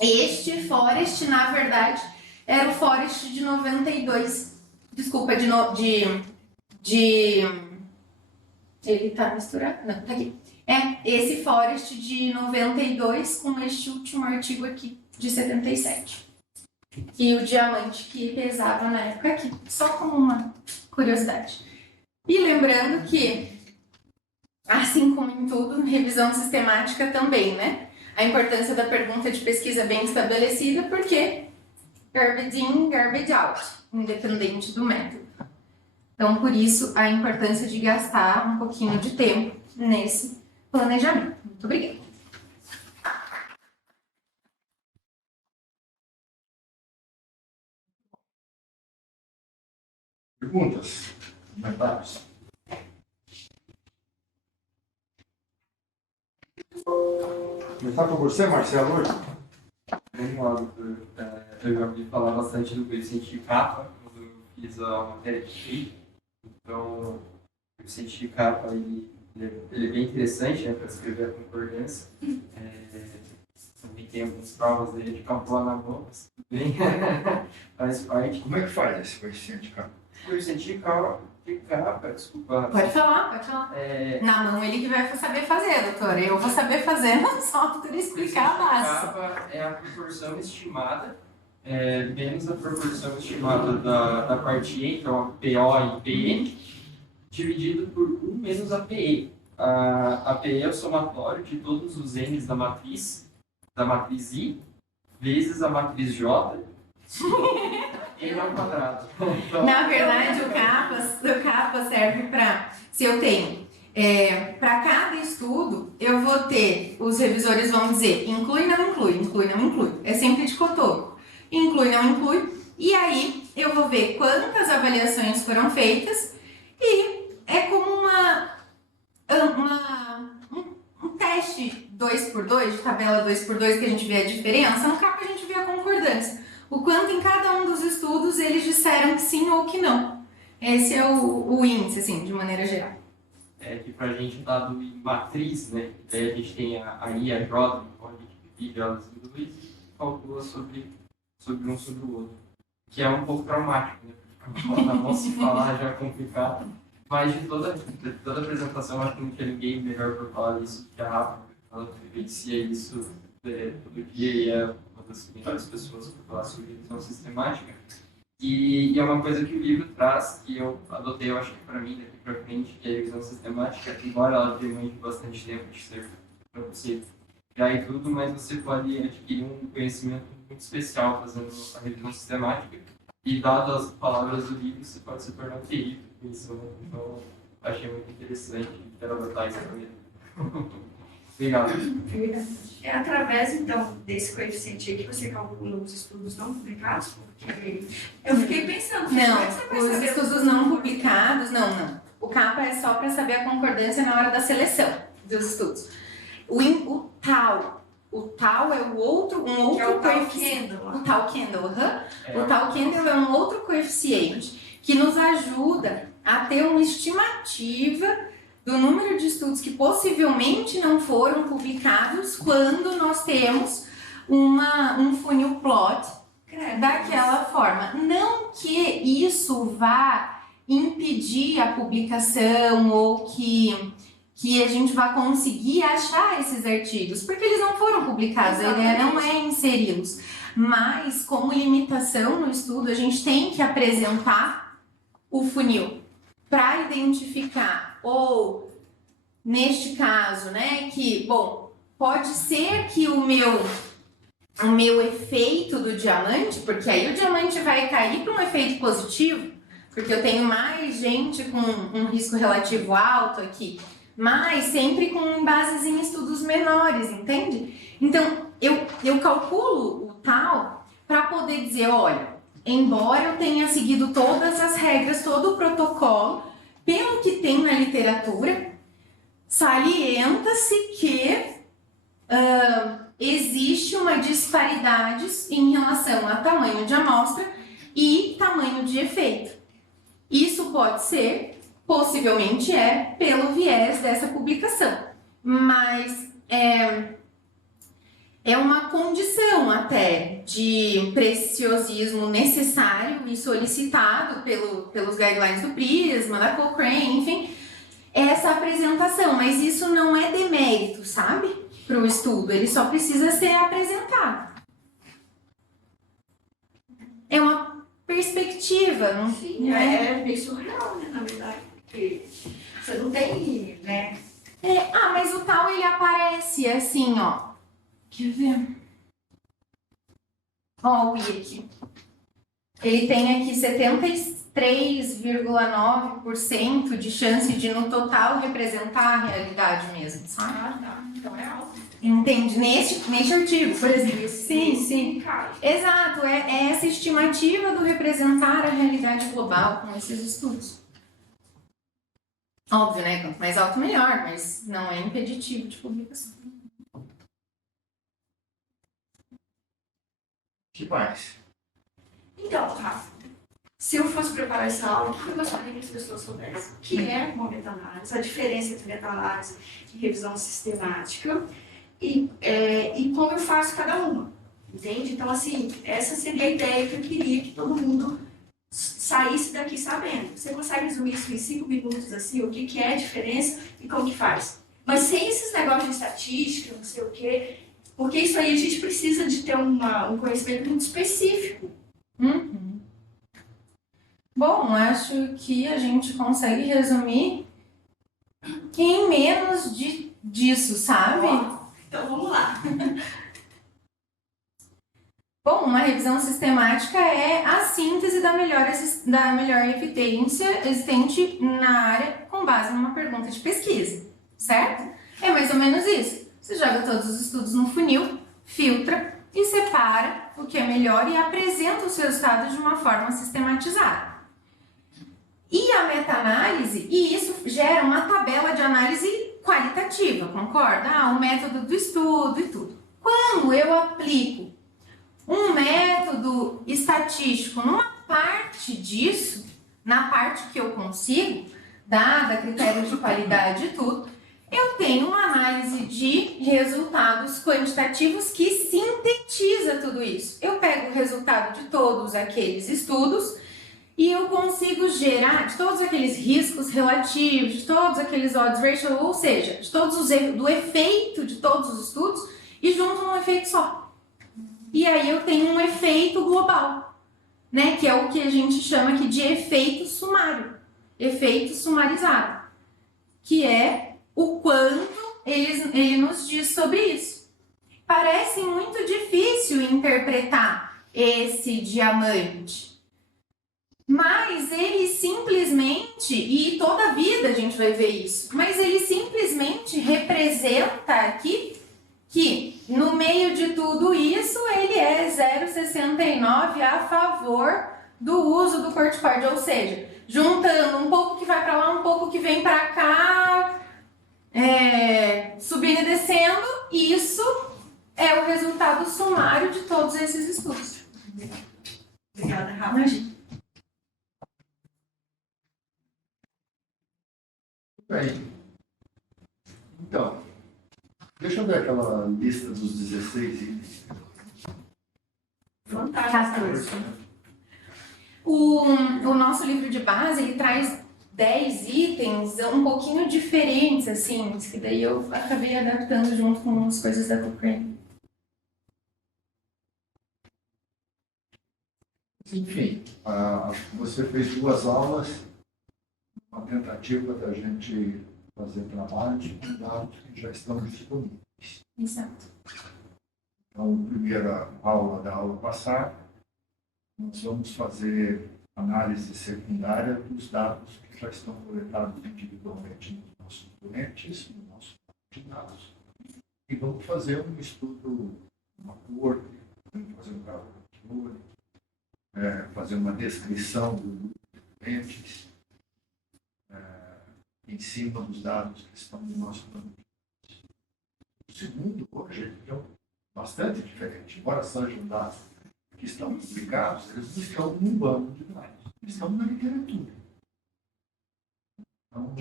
este Forest, na verdade, era o Forest de 92, desculpa, ele tá misturado? Não, tá aqui. Esse Forest de 92 com este último artigo aqui, de 77. E o diamante que pesava na época aqui, só como uma curiosidade. E lembrando que, assim como em tudo, revisão sistemática também, né? A importância da pergunta de pesquisa bem estabelecida, porque garbage in, garbage out, independente do método. Então, por isso, a importância de gastar um pouquinho de tempo nesse planejamento. Muito obrigada. Perguntas? Comentários? Começar por você, Marcelo, hoje? Vamos lá, doutor. Eu já ouvi falar bastante do coeficiente de capa quando eu fiz a matéria de TI. Então, o coeficiente de capa ele é bem interessante, né, para escrever a concordância. Também tem algumas provas dele de calcular na mão, mas tudo bem, faz parte. Como é que faz esse coeficiente de capa? O coeficiente de capa, desculpa. Pode falar. Na mão ele que vai saber fazer, doutora. Eu vou saber fazer, só por explicar a base. A capa é a proporção estimada, menos a proporção estimada da parte E, então a PO e PN, dividido por 1 menos a PE. A PE é o somatório de todos os N's da matriz I, vezes a matriz J, N ao quadrado. Então, Na verdade, o capa serve para, se eu tenho, para cada estudo, eu vou ter, os revisores vão dizer, inclui, não inclui, inclui, não inclui. É sempre de cotoco. Inclui, não inclui. E aí, eu vou ver quantas avaliações foram feitas e é como um teste 2x2, de tabela 2x2, que a gente vê a diferença. No capa a gente vê a concordância. O quanto em cada um dos estudos eles disseram que sim ou que não. Esse é o índice, assim, de maneira geral. Que pra gente dado em matriz, né? Daí a gente tem a I, a J, então a gente divide elas em dois e calcula sobre um sobre o outro. Que é um pouco traumático, né? Porque na mão se falar já é complicado. Mas de toda a apresentação, eu acho que não tinha ninguém melhor para falar isso que a Rafa. Ela vivencia isso todo dia e é uma das melhores pessoas para falar sobre revisão sistemática. E é uma coisa que o livro traz, que eu adotei, eu acho que para mim, daqui para frente, que é a revisão sistemática, embora ela demande bastante tempo de ser para você já e tudo, mas você pode adquirir um conhecimento muito especial fazendo a revisão sistemática. E, dado as palavras do livro, você pode se tornar terrível com isso, né? Então, achei muito interessante e quero adotar isso também. Obrigado. É através, então, desse coeficiente aí que você calcula os estudos não publicados? Porque eu fiquei pensando, como é que você vai Não, os saber estudos não publicados, não. O capa é só para saber a concordância na hora da seleção dos estudos. O tal é um outro que é o tal coeficiente. Kendall? O tal Kendall, O tal Kendall é um outro coeficiente que nos ajuda a ter uma estimativa do número de estudos que possivelmente não foram publicados quando nós temos um funil plot daquela forma. Não que isso vá impedir a publicação ou que a gente vai conseguir achar esses artigos, porque eles não foram publicados, a ideia não é inseri-los. Mas, como limitação no estudo, a gente tem que apresentar o funil para identificar, ou neste caso, né, que, bom, pode ser que o meu efeito do diamante, porque aí o diamante vai cair para um efeito positivo, porque eu tenho mais gente com um risco relativo alto aqui, mas sempre com bases em estudos menores, entende? Então, eu calculo o tal para poder dizer, olha, embora eu tenha seguido todas as regras, todo o protocolo, pelo que tem na literatura, salienta-se que existe uma disparidade em relação a tamanho de amostra e tamanho de efeito. Isso pode ser, possivelmente pelo viés dessa publicação, mas é uma condição até de preciosismo necessário e solicitado pelos guidelines do Prisma, da Cochrane, enfim, essa apresentação, mas isso não é demérito, sabe? Para o estudo, ele só precisa ser apresentado. É uma perspectiva, não? Sim, é bem surreal, né, na verdade, porque você não tem, né? Mas o tal ele aparece assim, ó. Quer ver? Ó, o I aqui. Ele tem aqui 73,9% de chance de no total representar a realidade mesmo, sabe? Tá. Então é alto. Entende? Neste artigo, por exemplo. Sim. Cara. Exato, é essa estimativa do representar a realidade global com esses estudos. Óbvio, né? Quanto mais alto, melhor, mas não é impeditivo de publicação. Que mais? Então, Rafa, se eu fosse preparar essa aula, o que eu gostaria que as pessoas soubessem? O que é uma meta-análise, a diferença entre meta-análise e revisão sistemática e como eu faço cada uma, entende? Então, assim, essa seria a ideia que eu queria que todo mundo saísse daqui sabendo. Você consegue resumir isso em 5 minutos, assim, o que é a diferença e como que faz? Mas sem esses negócios de estatística, não sei o quê, porque isso aí a gente precisa de ter um conhecimento muito específico. Uhum. Bom, acho que a gente consegue resumir em menos disso, sabe? Então vamos lá. Bom, uma revisão sistemática é a síntese da melhor evidência existente na área com base numa pergunta de pesquisa, certo? É mais ou menos isso. Você joga todos os estudos no funil, filtra e separa o que é melhor e apresenta os resultados de uma forma sistematizada. E a meta-análise, e isso gera uma tabela de análise qualitativa, concorda? O método do estudo e tudo. Quando eu aplico um método estatístico numa parte disso, na parte que eu consigo, dada critério de qualidade e tudo, eu tenho uma análise de resultados quantitativos que sintetiza tudo isso. Eu pego o resultado de todos aqueles estudos e eu consigo gerar de todos aqueles riscos relativos, de todos aqueles odds ratio, ou seja, de todos do efeito de todos os estudos e junto num efeito só. E aí eu tenho um efeito global, né, que é o que a gente chama aqui de efeito sumário, efeito sumarizado, que é o quanto ele nos diz sobre isso. Parece muito difícil interpretar esse diamante, mas ele simplesmente, e toda a vida a gente vai ver isso, mas ele simplesmente representa aqui que no meio de tudo isso ele é 0,69 a favor do uso do corticoide, ou seja, juntando um pouco que vai para lá, um pouco que vem para cá, subindo e descendo, isso é o resultado sumário de todos esses estudos. Obrigada, Rafa. Bem, então, deixa eu ver aquela lista dos 16 itens. Fantástico. 14. O nosso livro de base, ele traz 10 itens um pouquinho diferentes, assim, que daí eu acabei adaptando junto com as coisas da Cochrane. Enfim, acho que você fez 2 aulas, uma tentativa da gente fazer trabalho com dados que já estão disponíveis. Exato. Então, primeira aula da aula passada, nós vamos fazer análise secundária dos dados que já estão coletados individualmente nos nossos doentes, no nosso banco de dados. E vamos fazer um estudo, uma corte, vamos fazer um caso de controle, fazer uma descrição do grupo de doentes, em cima dos dados que estão no nosso banco de dados. O segundo hoje é bastante diferente, embora sejam dados que estão publicados, eles não estão num banco de dados, eles estão na literatura. Então,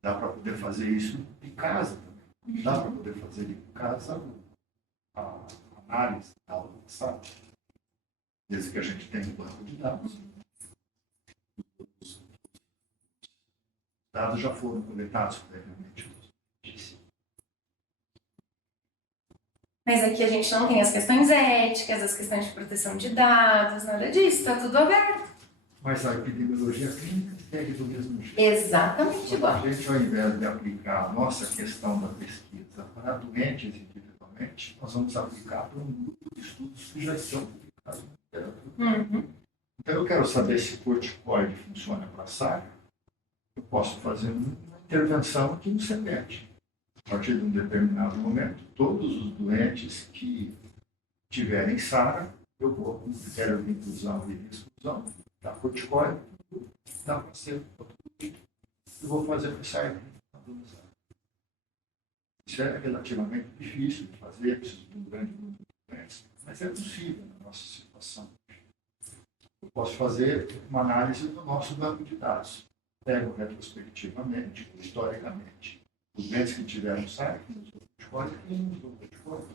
dá para poder fazer isso em casa também. Dá para poder fazer em casa a análise da aula passada, desde que a gente tenha um banco de dados. Os dados já foram coletados previamente. Mas aqui a gente não tem as questões éticas, as questões de proteção de dados, nada disso, está tudo aberto. Mas a epidemiologia clínica segue do mesmo jeito. Exatamente igual. A gente, ao invés de aplicar a nossa questão da pesquisa para doentes individualmente, nós vamos aplicar para um grupo de estudos que já estão publicados na literatura. Então, eu quero saber se o corticoide funciona para a SARA. Eu posso fazer uma intervenção aqui no CEPET. A partir de um determinado momento, todos os doentes que tiverem SARA, eu vou com critério de inclusão e de exclusão, da corticoide, dá para ser eu vou fazer o ensaio. Isso é relativamente difícil de fazer, preciso de um grande número de doentes, mas é possível na nossa situação. Eu posso fazer uma análise do nosso banco de dados. Pego retrospectivamente, historicamente, os doentes que tiveram SARA, que usam corticoide, e não usam corticoide.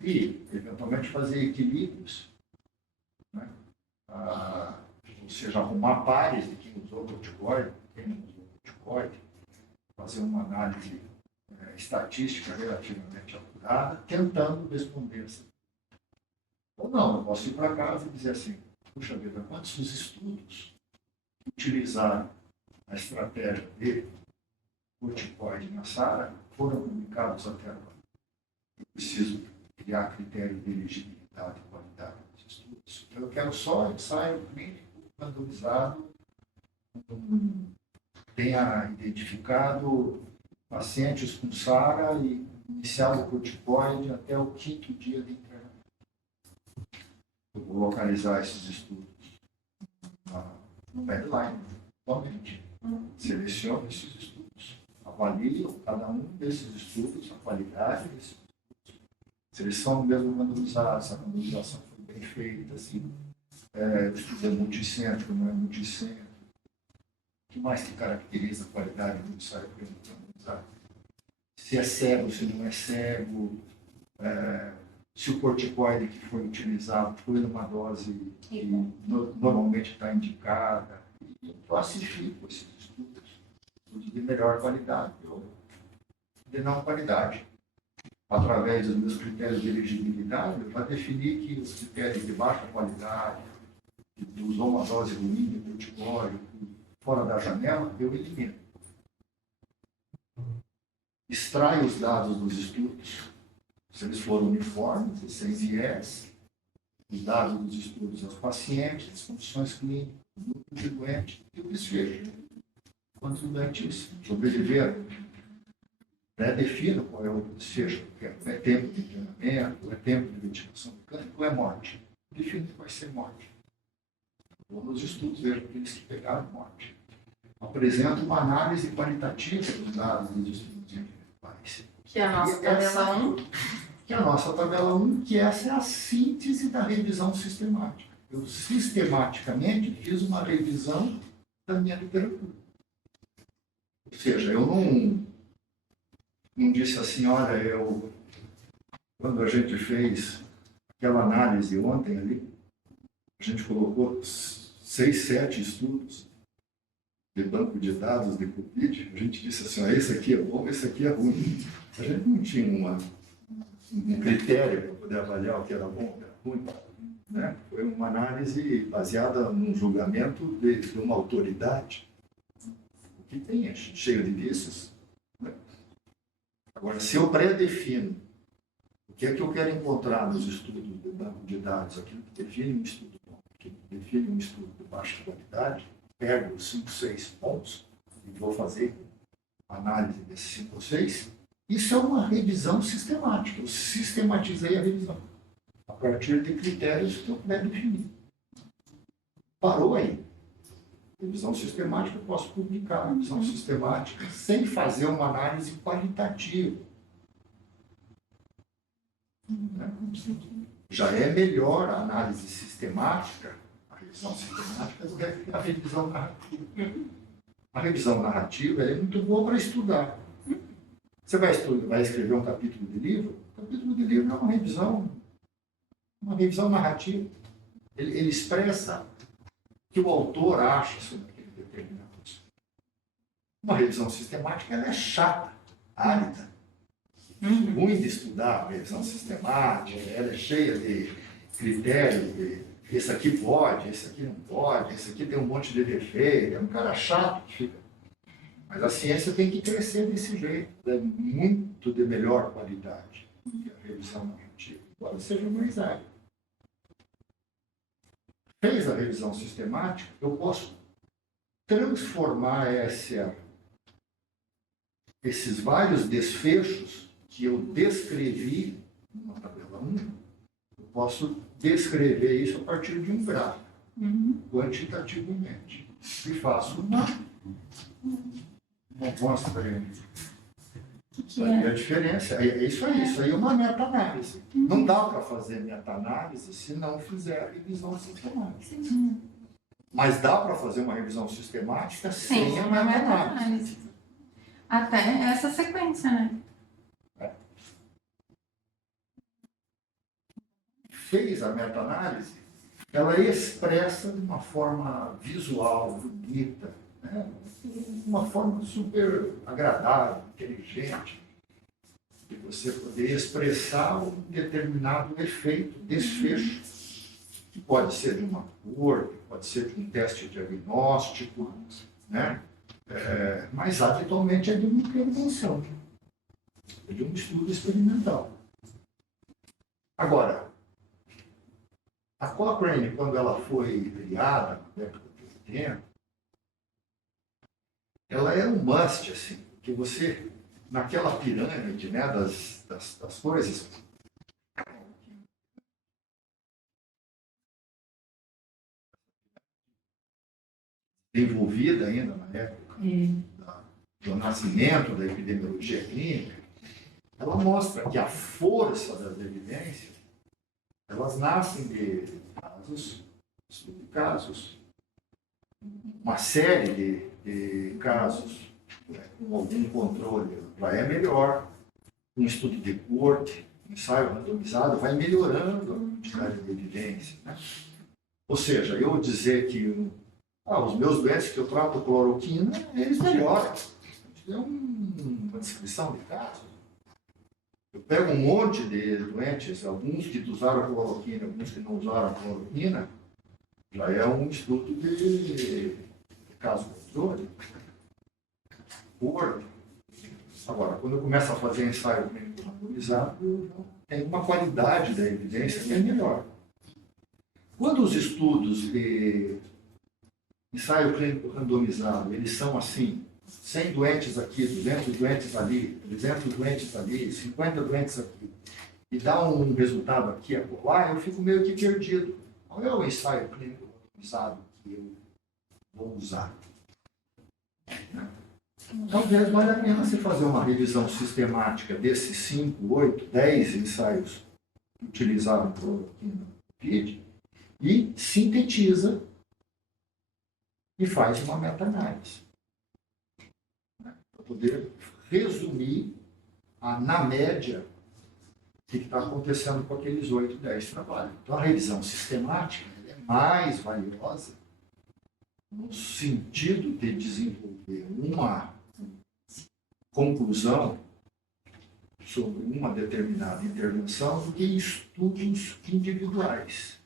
E, eventualmente, fazer equilíbrios, né? Ou seja, arrumar pares de quem usou corticoide, quem não usou corticoide, fazer uma análise estatística relativamente acurada, tentando responder essa. Ou não, eu posso ir para casa e dizer assim, puxa vida, quantos os estudos utilizaram a estratégia de corticoide na SARA foram publicados até agora. Eu preciso criar critério de elegibilidade e qualidade dos estudos. Eu quero só ensaio clínico randomizado, tenha identificado pacientes com SARA e iniciado o corticoide até o 5º dia de internamento. Eu vou localizar esses estudos no guideline, somente. Seleciono esses estudos, avalio cada um desses estudos, a qualidade desses estudos. Se eles são mesmo randomizados, se a randomização foi bem feita, assim, o estudo é multicêntrico, não é multicêntrico. O que mais que caracteriza a qualidade do ensaio clínico randomizado? Se é cego, se não é cego, se o corticoide que foi utilizado foi numa dose que normalmente está indicada. E eu classifico esses estudos de melhor qualidade ou de não qualidade. Através dos meus critérios de elegibilidade, eu vou definir que os critérios de baixa qualidade, que usou uma dose ruim de corticóide, fora da janela, eu elimino. Extraio os dados dos estudos, se eles forem uniformes e sem viés, os dados dos estudos aos pacientes, as condições clínicas, o grupo de doente e o desfecho. Quantos doentes sobreviveram? Defino qual é o desfecho, é tempo de internamento, é tempo de ventilação mecânica ou é morte. Defino que vai ser morte. Vou nos estudos, vejo aqueles que pegaram morte. Apresento uma análise qualitativa dos dados dos estudos individuais. Que é a nossa tabela 1. Que é a nossa tabela 1, que essa é a síntese da revisão sistemática. Eu sistematicamente fiz uma revisão da minha literatura. Ou seja, eu não disse assim, olha, quando a gente fez aquela análise ontem ali, a gente colocou 6, 7 estudos de banco de dados de Covid, a gente disse assim, esse aqui é bom, esse aqui é ruim. A gente não tinha um critério para poder avaliar o que era bom, o que era ruim. Né? Foi uma análise baseada num julgamento de uma autoridade. O que tem é cheio de vícios. Né? Agora, se eu pré-defino o que é que eu quero encontrar nos estudos de banco de dados, aquilo que define um estudo bom, aquilo que define um estudo de baixa qualidade, pego os 5, 6 pontos e vou fazer análise desses 5 ou 6. Isso é uma revisão sistemática. Eu sistematizei a revisão a partir de critérios que eu puder definir. Parou aí. Revisão sistemática, eu posso publicar revisão sistemática sem fazer uma análise qualitativa. Já é melhor a análise sistemática, a revisão sistemática, do que a revisão narrativa. A revisão narrativa é muito boa para estudar. Você vai escrever um capítulo de livro? O capítulo de livro é uma revisão narrativa. Ele expressa o que o autor acha sobre aquele determinado assunto. Uma revisão sistemática ela é chata, árida, ruim de estudar. A revisão sistemática ela é cheia de critérios. Esse aqui pode, esse aqui não pode, esse aqui tem um monte de defeito. É um cara chato que fica. Mas a ciência tem que crescer desse jeito. É muito de melhor qualidade que a revisão narrativa, embora seja mais árida. Fez a revisão sistemática, eu posso transformar esses vários desfechos que eu descrevi numa tabela 1, eu posso descrever isso a partir de um gráfico, quantitativamente. E faço uma mostra aí. A diferença é isso aí. Isso aí é uma meta-análise. Não dá para fazer meta-análise se não fizer a revisão sistemática. Mas dá para fazer uma revisão sistemática sem a meta-análise. Até essa sequência, né? Fez a meta-análise, ela expressa de uma forma visual, bonita, né? Uma forma super agradável, inteligente, de você poder expressar um determinado efeito, desfecho, que pode ser de uma cor, que pode ser de um teste diagnóstico, né? Mas habitualmente é de uma intervenção, é de um estudo experimental. Agora, a Cochrane, quando ela foi criada, na década de 80, ela é um must, assim, que você, naquela pirâmide, né, das coisas, envolvida ainda na época do nascimento da epidemiologia clínica, ela mostra que a força das evidências, elas nascem de casos, uma série de casos, com algum controle, já é melhor. Um estudo de corte, um ensaio randomizado, vai melhorando a quantidade de evidência. Né? Ou seja, eu dizer que os meus doentes que eu trato cloroquina, eles melhoram. É uma descrição de casos. Eu pego um monte de doentes, alguns que usaram cloroquina, alguns que não usaram cloroquina, já é um estudo de caso controle. Agora, quando eu começo a fazer ensaio clínico randomizado, tem uma qualidade da evidência que é melhor. Quando os estudos de ensaio clínico randomizado, eles são assim, 100 doentes aqui, 200 doentes ali, 300 doentes ali, 50 doentes aqui, e dá um resultado aqui, acolá, eu fico meio que perdido. Qual é o ensaio clínico randomizado que eu vou usar? Talvez valha a pena você fazer uma revisão sistemática desses 5, 8, 10 ensaios que utilizaram cloroquina no COVID e sintetiza e faz uma meta-análise. Para poder resumir, na média, o que está acontecendo com aqueles 8, 10 trabalhos. Então, a revisão sistemática é mais valiosa no sentido de desenvolver uma conclusão sobre uma determinada intervenção do que estudos individuais.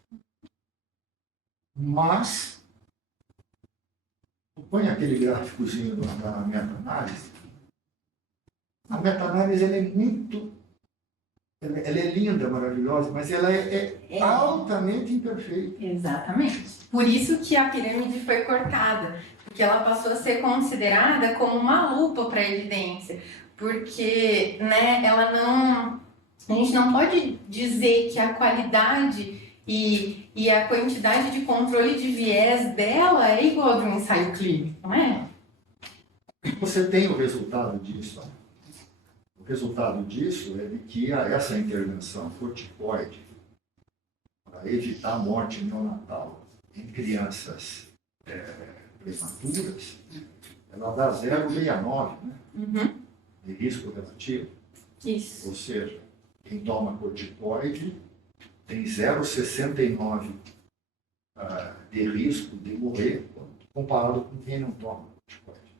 Mas, põe aquele gráficozinho da meta-análise. A meta-análise ela é muito, ela é linda, maravilhosa, mas ela é altamente imperfeita. Exatamente. Por isso que a pirâmide foi cortada, porque ela passou a ser considerada como uma lupa para a evidência, porque, né, ela não, a gente não pode dizer que a qualidade e a quantidade de controle de viés dela é igual a de um ensaio clínico, não é? Você tem o resultado disso. O resultado disso é de que essa intervenção corticoide para evitar a morte neonatal em crianças prematuras, ela dá 0,69, né, de risco relativo. Isso. Ou seja, quem toma corticoide tem 0,69 de risco de morrer comparado com quem não toma corticoide.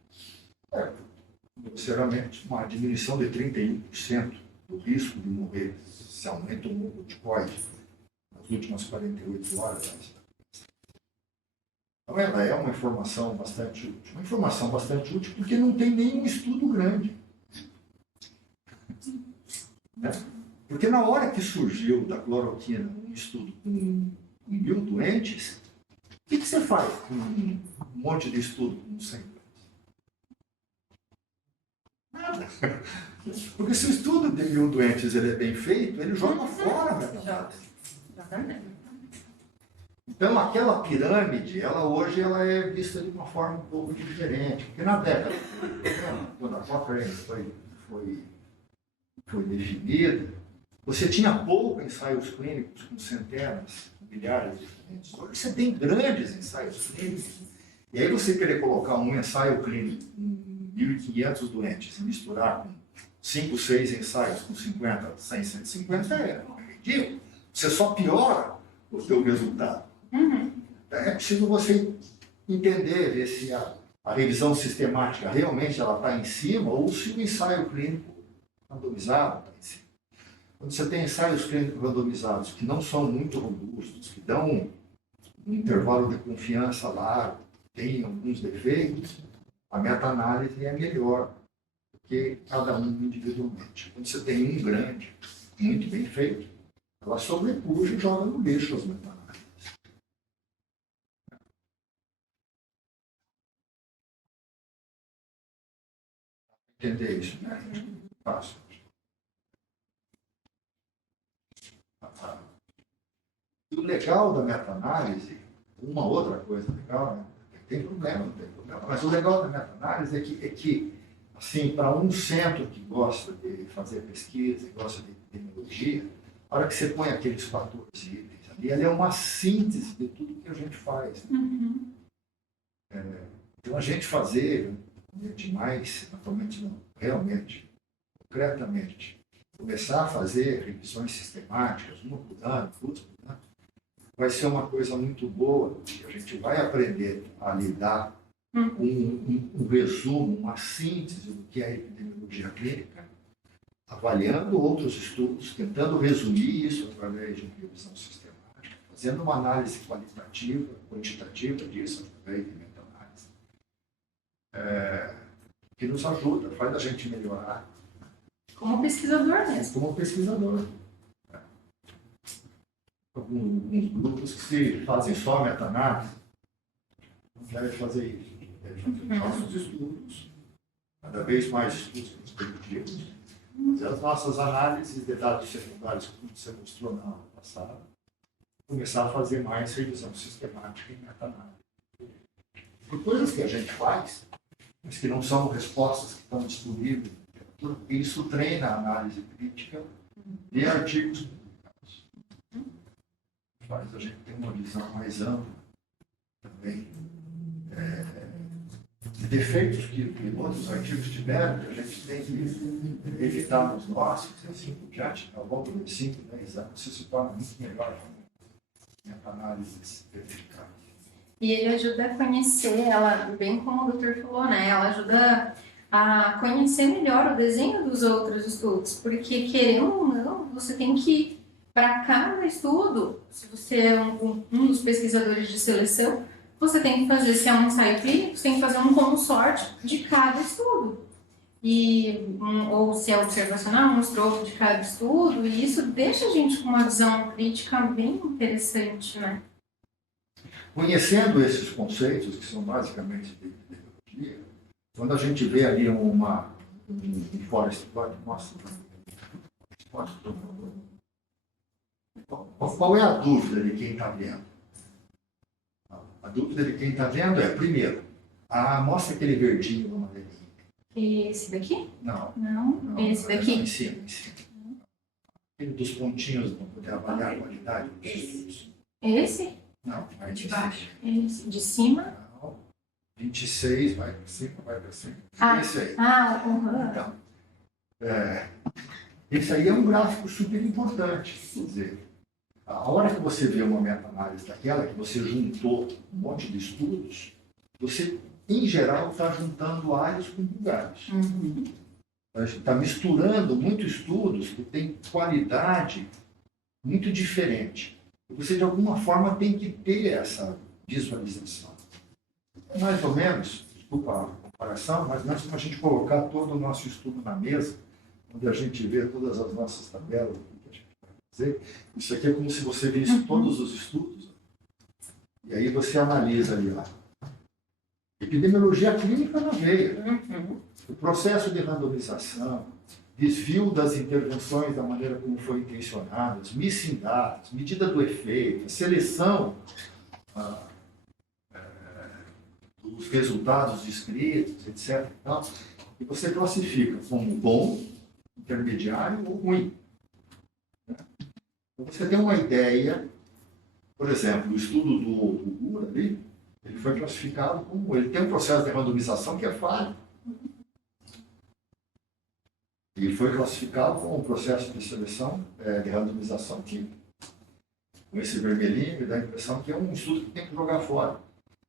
Grosseiramente, uma diminuição de 31% do risco de morrer se aumenta o corticoide nas últimas 48 horas. Então, ela é uma informação bastante útil. Uma informação bastante útil porque não tem nenhum estudo grande. Né? Porque na hora que surgiu da cloroquina um estudo com 1.000 doentes, o que você faz com um monte de estudo com 100 doentes? Nada. Porque se o estudo de 1.000 doentes ele é bem feito, ele joga fora a meta-análise. Então, aquela pirâmide, hoje ela é vista de uma forma um pouco diferente. Porque na década, quando a Cochrane foi definida, você tinha poucos ensaios clínicos com centenas, milhares de doentes. Hoje você tem grandes ensaios clínicos. E aí você querer colocar um ensaio clínico com 1.500 doentes e misturar com 5, 6 ensaios com 50, 100, 150 é ridículo. Você só piora o seu resultado. É preciso você entender, ver se a revisão sistemática realmente ela está em cima ou se o ensaio clínico randomizado está em cima. Quando você tem ensaios clínicos randomizados que não são muito robustos, que dão um intervalo de confiança largo, tem alguns defeitos, a meta-análise é melhor do que cada um individualmente. Quando você tem um grande, muito bem feito, ela sobrepuja e joga no lixo as meta-análises. Entender isso, né? Fácil. E o legal da meta-análise, uma outra coisa legal, né? Tem problema, não tem problema, mas o legal da meta-análise é que assim, para um centro que gosta de fazer pesquisa, gosta de epidemiologia, a hora que você põe aqueles 14 itens ali, ele é uma síntese de tudo que a gente faz. Né? Então, a gente fazer demais, naturalmente não, realmente, concretamente, começar a fazer revisões sistemáticas, uma por ano, duas por ano, vai ser uma coisa muito boa, que a gente vai aprender a lidar com um resumo, uma síntese do que é a epidemiologia clínica, avaliando outros estudos, tentando resumir isso através de uma revisão sistemática, fazendo uma análise qualitativa, quantitativa disso através de meta-análise, que nos ajuda, faz a gente melhorar. Como pesquisador mesmo. Como pesquisador. Alguns grupos que se fazem só meta-análise não devem fazer isso. Devem fazer nossos estudos, cada vez mais estudos prospectivos, fazer as nossas análises de dados secundários, como você mostrou na aula passada, começar a fazer mais revisão sistemática em meta-análise. Por coisas que a gente faz, mas que não são respostas que estão disponíveis, isso treina a análise crítica de artigos publicados. Faz a gente ter uma visão mais ampla também de defeitos que outros artigos tiveram, que a gente tem que evitar nos nossos, e assim por diante, ao longo de 5, 10 anos, isso se torna muito melhor a análise verificada. E ele ajuda a conhecer, ela, bem como o doutor falou, né? Ela ajuda a conhecer melhor o desenho dos outros estudos, porque querendo ou não, você tem que, para cada estudo, se você é um dos pesquisadores de seleção, você tem que fazer, se é um ensaio clínico, você tem que fazer um consorte de cada estudo. Ou se é observacional, um estrofe de cada estudo, e isso deixa a gente com uma visão crítica bem interessante, né? Conhecendo esses conceitos, que são basicamente de epidemiologia, quando a gente vê ali um forest plot, mostra. Qual é a dúvida de quem está vendo? A dúvida de quem está vendo é, primeiro, mostra aquele verdinho amarelinho. Esse daqui? Não. Não. Esse daqui? Em cima. Aquele dos pontinhos para poder avaliar a qualidade dos estudos. Esse? Não, vai De baixo. Esse. De cima? Não. 26, vai para cima, vai para cima. Esse aí. Então, esse aí é um gráfico super importante. Quer dizer, a hora que você vê uma meta-análise daquela, que você juntou um monte de estudos, você, em geral, está juntando alhos com bugalhos. A gente está misturando muitos estudos que têm qualidade muito diferente. E você, de alguma forma, tem que ter essa visualização. Mais ou menos, desculpa a comparação, mas nós, como a gente colocar todo o nosso estudo na mesa, onde a gente vê todas as nossas tabelas, o que a gente vai fazer, isso aqui é como se você visse todos os estudos, e aí você analisa ali, ó. Epidemiologia clínica na veia. O processo de randomização, desvio das intervenções da maneira como foi intencionadas, missing dados, medida do efeito, a seleção dos resultados descritos, etc. Então, e você classifica como bom, intermediário ou ruim. Então, você tem uma ideia, por exemplo, o estudo do Gura ali, ele foi classificado como... Ele tem um processo de randomização que é falho. E foi classificado como um processo de seleção, de randomização que, com esse vermelhinho, me dá a impressão que é um estudo que tem que jogar fora.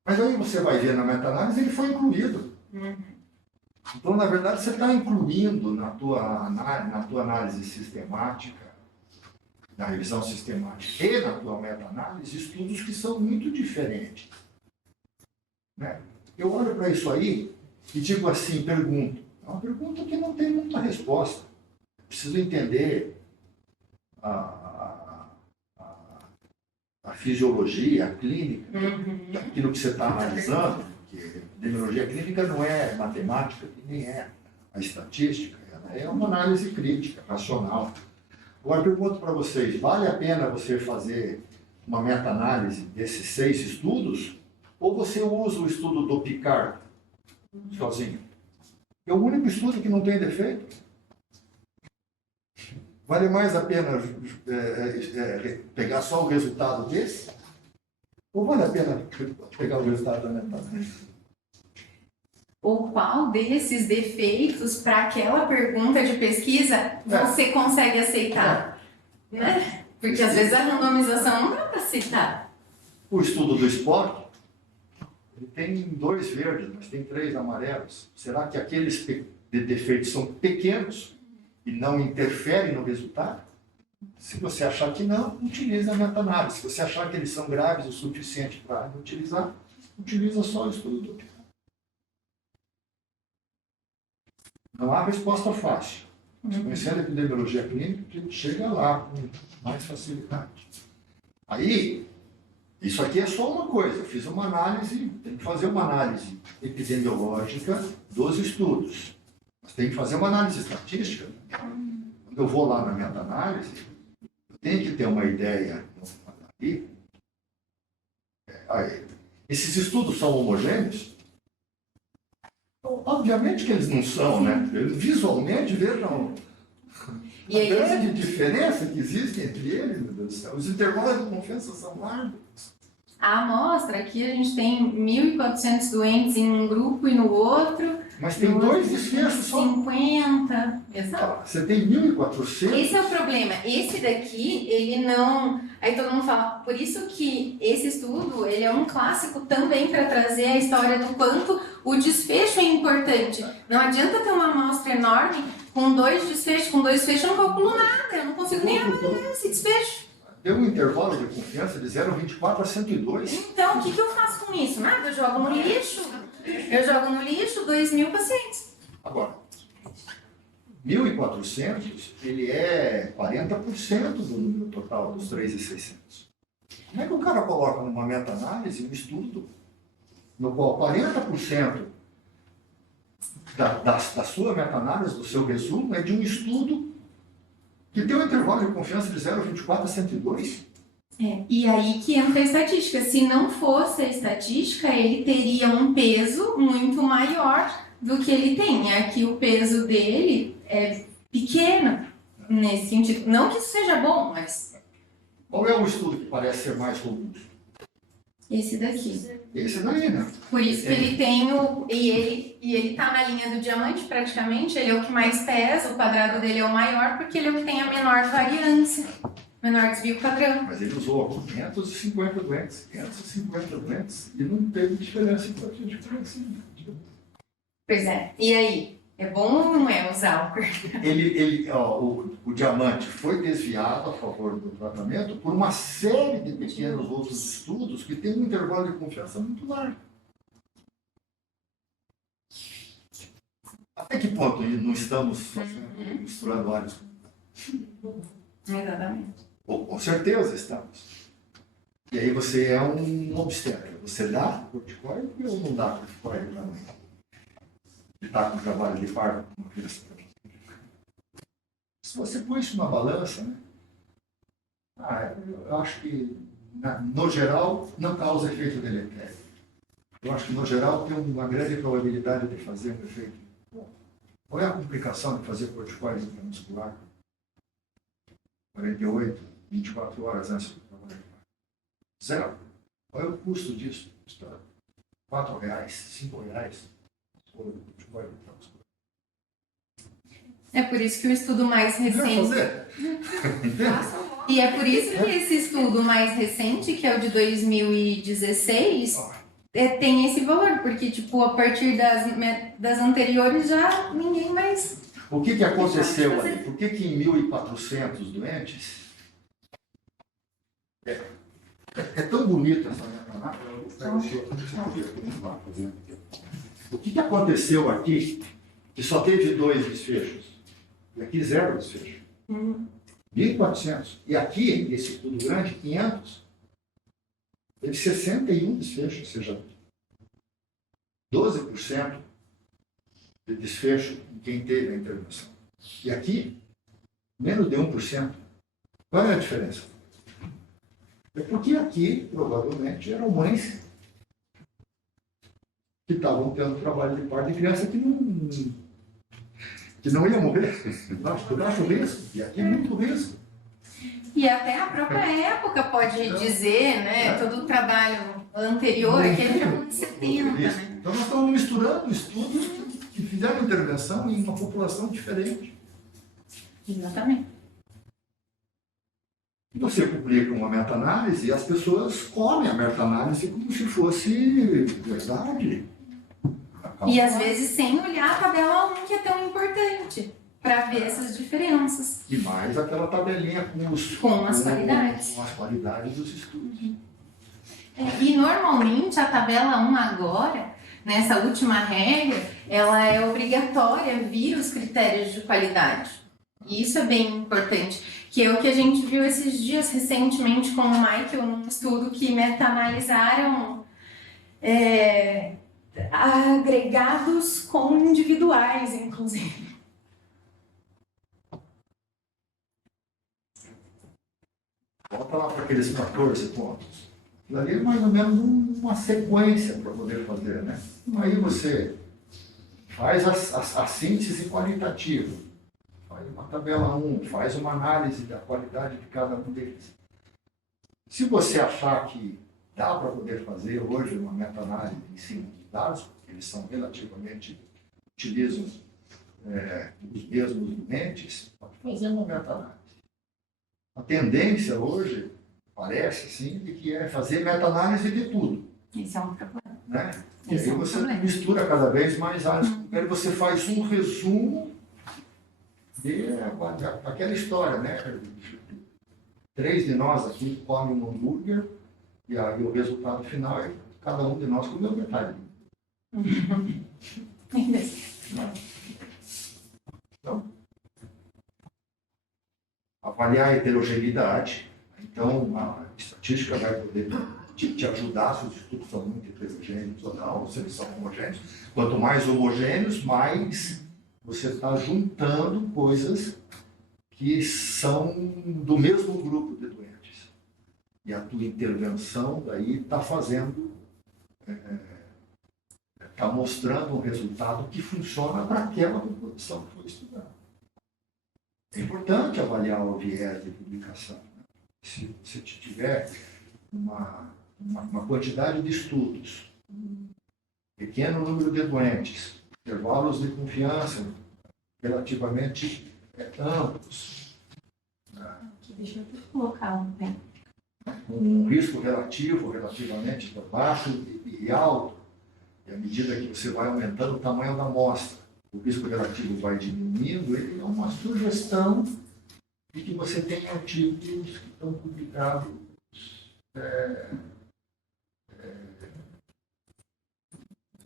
Mas aí você vai ver na meta-análise, ele foi incluído. Então, na verdade, você está incluindo na tua análise sistemática, na revisão sistemática e na tua meta-análise, estudos que são muito diferentes. Né? Eu olho para isso aí e digo assim, pergunto. É uma pergunta que não tem muita resposta. Preciso entender a fisiologia, a clínica, daquilo que você está analisando, porque epidemiologia clínica não é matemática, nem é a estatística, ela é uma análise crítica, racional. Agora, pergunto para vocês, vale a pena você fazer uma meta-análise desses 6 estudos, ou você usa o estudo do Picard sozinho? É o único estudo que não tem defeito. Vale mais a pena pegar só o resultado desse? Ou vale a pena pegar o resultado da meta-análise? Ou qual desses defeitos para aquela pergunta de pesquisa você consegue aceitar? Né? Porque às vezes a randomização não dá para aceitar. O estudo do Spock, ele tem 2 verdes, mas tem 3 amarelos. Será que aqueles defeitos são pequenos e não interferem no resultado? Se você achar que não, utilize a meta-análise. Se você achar que eles são graves o suficiente para utilizar, utiliza só o estudo do Picard. Não há resposta fácil. Conhecendo a epidemiologia clínica, a gente chega lá com mais facilidade. Aí, isso aqui é só uma coisa. Eu fiz uma análise, tem que fazer uma análise epidemiológica dos estudos. Mas tem que fazer uma análise estatística. Quando eu vou lá na meta-análise, eu tenho que ter uma ideia. Esses estudos são homogêneos? Obviamente que eles não são, né? Visualmente, vejam a grande diferença que existe entre eles, meu Deus do céu. Os intervalos de confiança são largos. A amostra, aqui a gente tem 1.400 doentes em um grupo e no outro, Mas tem dois desfechos só. 50, exato. Você tem 1.400. Esse é o problema. Esse daqui, ele não... Aí todo mundo fala, por isso que esse estudo, ele é um clássico também para trazer a história do quanto o desfecho é importante. Não adianta ter uma amostra enorme com dois desfechos, eu não calculo nada, eu não consigo nem avaliar esse desfecho. Deu um intervalo de confiança de 0,24 a 102. Então, o que eu faço com isso? Nada, eu jogo no lixo. Eu jogo no lixo 2.000 pacientes. Agora, 1.400, ele é 40% do número total dos 3.600. Como é que o cara coloca numa meta-análise um estudo no qual 40% da sua meta-análise, do seu resumo, é de um estudo que tem um intervalo de confiança de 0,24 a 102? E aí que entra a estatística. Se não fosse a estatística, ele teria um peso muito maior do que ele tem. Aqui o peso dele é pequeno nesse sentido. Não que isso seja bom, mas... Qual é o estudo que parece ser mais robusto? Esse daqui. Esse daí, né? Por isso que ele tem o... E ele tá na linha do diamante, praticamente. Ele é o que mais pesa, o quadrado dele é o maior, porque ele é o que tem a menor variância. Menor desvio padrão. Mas ele usou 550 doentes, e não teve diferença importante. Pois é. E aí? É bom ou não é usar o diamante foi desviado a favor do tratamento por uma série de pequenos outros estudos que têm um intervalo de confiança muito largo. Até que ponto não estamos misturando vários? Exatamente. Com certeza estamos. E aí você é um obstetra. Você dá corticoide ou não dá corticoide para mim? Ele está com trabalho de parto com uma criança. Se você põe isso numa balança, né? Eu acho que, no geral, não causa efeito deletério. Eu acho que, no geral, tem uma grande probabilidade de fazer um efeito. Qual é a complicação de fazer corticoide intramuscular? 48, 24 horas antes do trabalho de parto. Zero. Qual é o custo disso? Custa R$4, R$5. É por isso que o estudo mais recente... E é por isso que esse estudo mais recente, que é o de 2016, tem esse valor, porque tipo, a partir das anteriores já ninguém mais... O que aconteceu ali? Por que em 1.400 doentes é tão bonito essa meta-análise? O que aconteceu aqui que só teve 2 desfechos? E aqui 0 desfecho. 1.400. E aqui, esse estudo grande, 500. Teve 61 desfechos, ou seja, 12% de desfecho em quem teve a intervenção. E aqui, menos de 1%. Qual é a diferença? É porque aqui, provavelmente, eram mães que estavam tendo trabalho de parto de criança que não ia morrer. Baixo risco. E aqui muito risco. E até a própria época pode dizer, né? Todo o trabalho anterior, aquele já de 70, né? Então nós estamos misturando estudos que fizeram intervenção em uma população diferente. Exatamente. Você publica uma meta-análise e as pessoas comem a meta-análise como se fosse verdade. E às vezes sem olhar a tabela 1, que é tão importante, para ver essas diferenças. E mais aquela tabelinha com as qualidades. Com as qualidades dos estudos. E normalmente a tabela 1 agora, nessa última regra, ela é obrigatória vir os critérios de qualidade. E isso é bem importante, que é o que a gente viu esses dias recentemente com o Michael, num estudo que meta-analisaram agregados com individuais, inclusive. Volta lá para aqueles 14 pontos. Aquilo ali é mais ou menos uma sequência para poder fazer, né? Aí você faz a síntese qualitativa, faz uma tabela 1, faz uma análise da qualidade de cada um deles. Se você achar que dá para poder fazer hoje uma meta-análise em cima de dados, porque eles são relativamente utilizam os mesmos doentes, pode fazer uma meta-análise. A tendência hoje, parece assim, de que é fazer meta-análise de tudo. Isso é um problema. Né? E Esse aí é um você problema. mistura cada vez mais áreas. Aí você faz um resumo de aquela história, né? 3 de nós aqui comem um hambúrguer e aí o resultado final é cada um de nós comeu metade. Então, avaliar a heterogeneidade. Então, a estatística vai poder te ajudar se os estudos são muito heterogêneos ou não, se eles são homogêneos. Quanto mais homogêneos, mais você está juntando coisas que são do mesmo grupo de doentes. E a tua intervenção daí está fazendo, está mostrando um resultado que funciona para aquela população que foi estudada. É importante avaliar o viés de publicação. Né? Se você tiver uma quantidade de estudos, pequeno número de doentes, intervalos de confiança relativamente amplos, Deixa eu colocar um um risco relativo relativamente baixo e alto, e à medida que você vai aumentando o tamanho da amostra, o risco relativo vai diminuindo, ele é uma sugestão de que você tenha artigos que estão publicados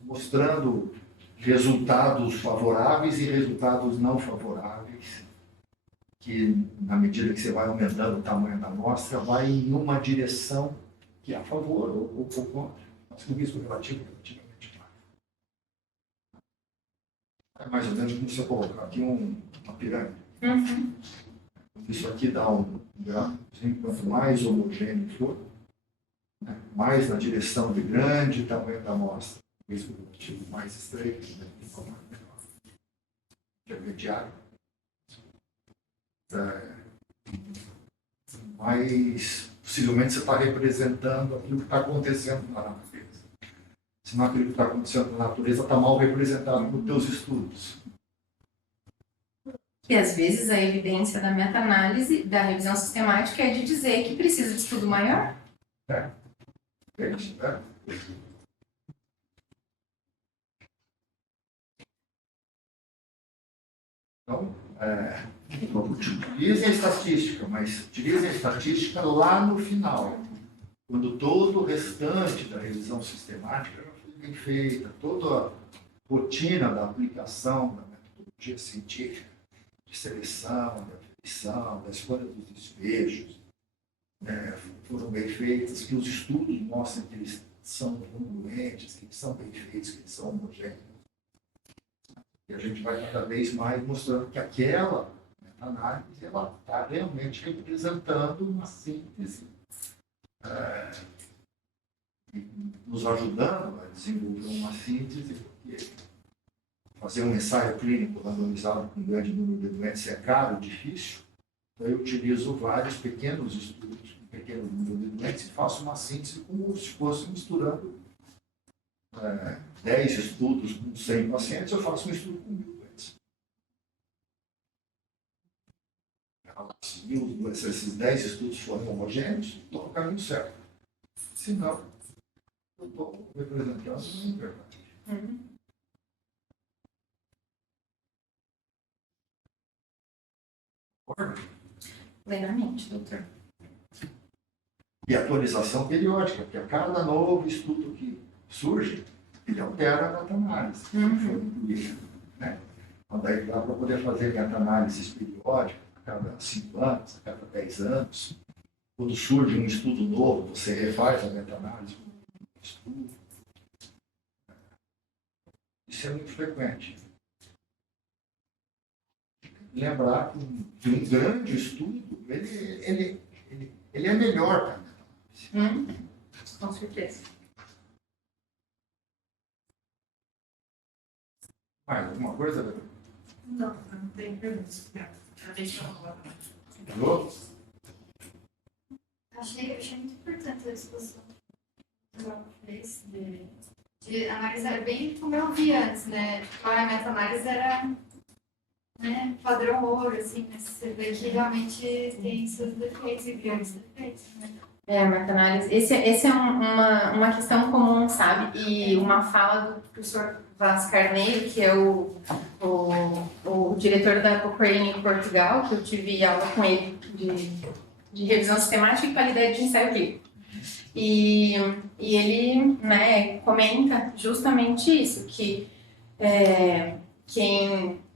mostrando resultados favoráveis e resultados não favoráveis, que na medida que você vai aumentando o tamanho da amostra, vai em uma direção que é a favor ou contra, mas com risco relativo relativamente baixo. É mais ou menos como se eu colocar aqui uma pirâmide. Isso aqui dá um gráfico, quanto mais homogêneo for, né, mais na direção de grande tamanho da amostra, risco relativo mais estreito, né, intermediário, mas possivelmente você está representando aquilo que está acontecendo na natureza. Senão aquilo que está acontecendo na natureza está mal representado nos teus estudos. E às vezes a evidência da meta-análise, da revisão sistemática, é de dizer que precisa de estudo maior. É isso, né? Então, utilizem a estatística, mas utilizem a estatística lá no final, quando todo o restante da revisão sistemática já foi bem feita, toda a rotina da aplicação da metodologia científica, de seleção, de aferição, da escolha dos desfechos, foram bem feitas, que os estudos mostram que eles são congruentes, que eles são bem feitos, que eles são homogêneos. E a gente vai cada vez mais mostrando que aquela análise ela está realmente representando uma síntese, nos ajudando a desenvolver uma síntese, porque fazer um ensaio clínico randomizado com um grande número de doentes é caro, difícil. Então, eu utilizo vários pequenos estudos, com um pequeno número de doentes, e faço uma síntese como se fosse misturando 10 estudos com 100 pacientes, eu faço um estudo com 1000 doentes. Se esses 10 estudos forem homogêneos, estou no caminho certo. Se não, eu estou representando a verdade. Plenamente, doutor. E atualização periódica, porque a cada novo estudo que surge, ele altera a meta-análise. Né? Então, daí dá para poder fazer meta-análises periódicas a cada 5 anos, a cada 10 anos. Quando surge um estudo novo, você refaz a meta-análise do estudo. Isso é muito frequente. Lembrar que um grande estudo, ele é melhor para a meta-análise. Com certeza. Mais alguma coisa, Beto? Não tem perguntas. Alô? Achei muito importante a discussão que ela fez de analisar bem como eu vi antes, né? Tipo, a meta-análise era, né, padrão ouro, assim, mas você vê que realmente tem seus defeitos e grandes defeitos, né? Meta-análise. Esse é uma questão comum, sabe? E uma fala do professor Vaz Carneiro, que é o diretor da Cochrane em Portugal, que eu tive aula com ele de revisão sistemática e qualidade de ensaio clínico. E ele, né, comenta justamente isso, que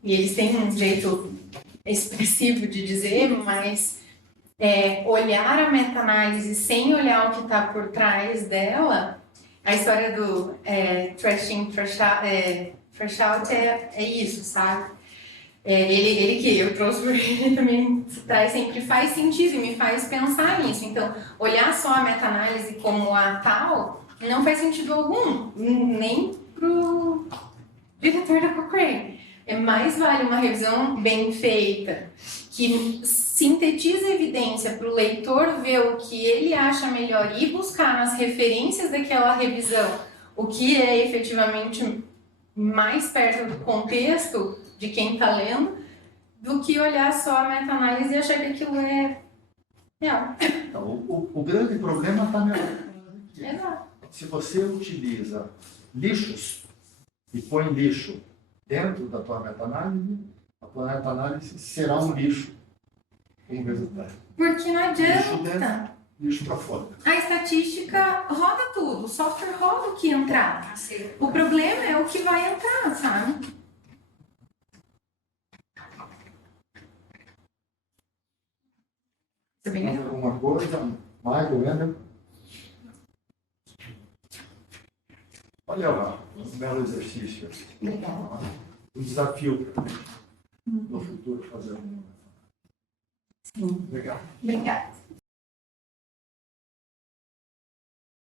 e eles têm um jeito expressivo de dizer, mas olhar a meta-análise sem olhar o que está por trás dela, a história do trash in, trash out é isso, sabe? Ele que eu trouxe para ele também traz sempre faz sentido e me faz pensar nisso. Então, olhar só a meta-análise como a tal não faz sentido algum, nem pro diretor da Cochrane. Mais vale uma revisão bem feita, que sintetiza a evidência para o leitor ver o que ele acha melhor e buscar nas referências daquela revisão o que é efetivamente mais perto do contexto de quem está lendo, do que olhar só a meta-análise e achar que aquilo é real. Então, o grande problema está nela aqui. Exato. Se você utiliza lixos e põe lixo dentro da tua meta-análise, a tua meta-análise será um lixo como resultado. Porque não Lixo adianta. dentro, lixo para fora. A estatística roda tudo, o software roda o que entrar. O problema é o que vai entrar, sabe? Você bem Mais alguma coisa? Michael, Wendel? Olha lá, um belo exercício. Obrigada. Um desafio para no futuro fazer. Sim. Legal. Obrigada.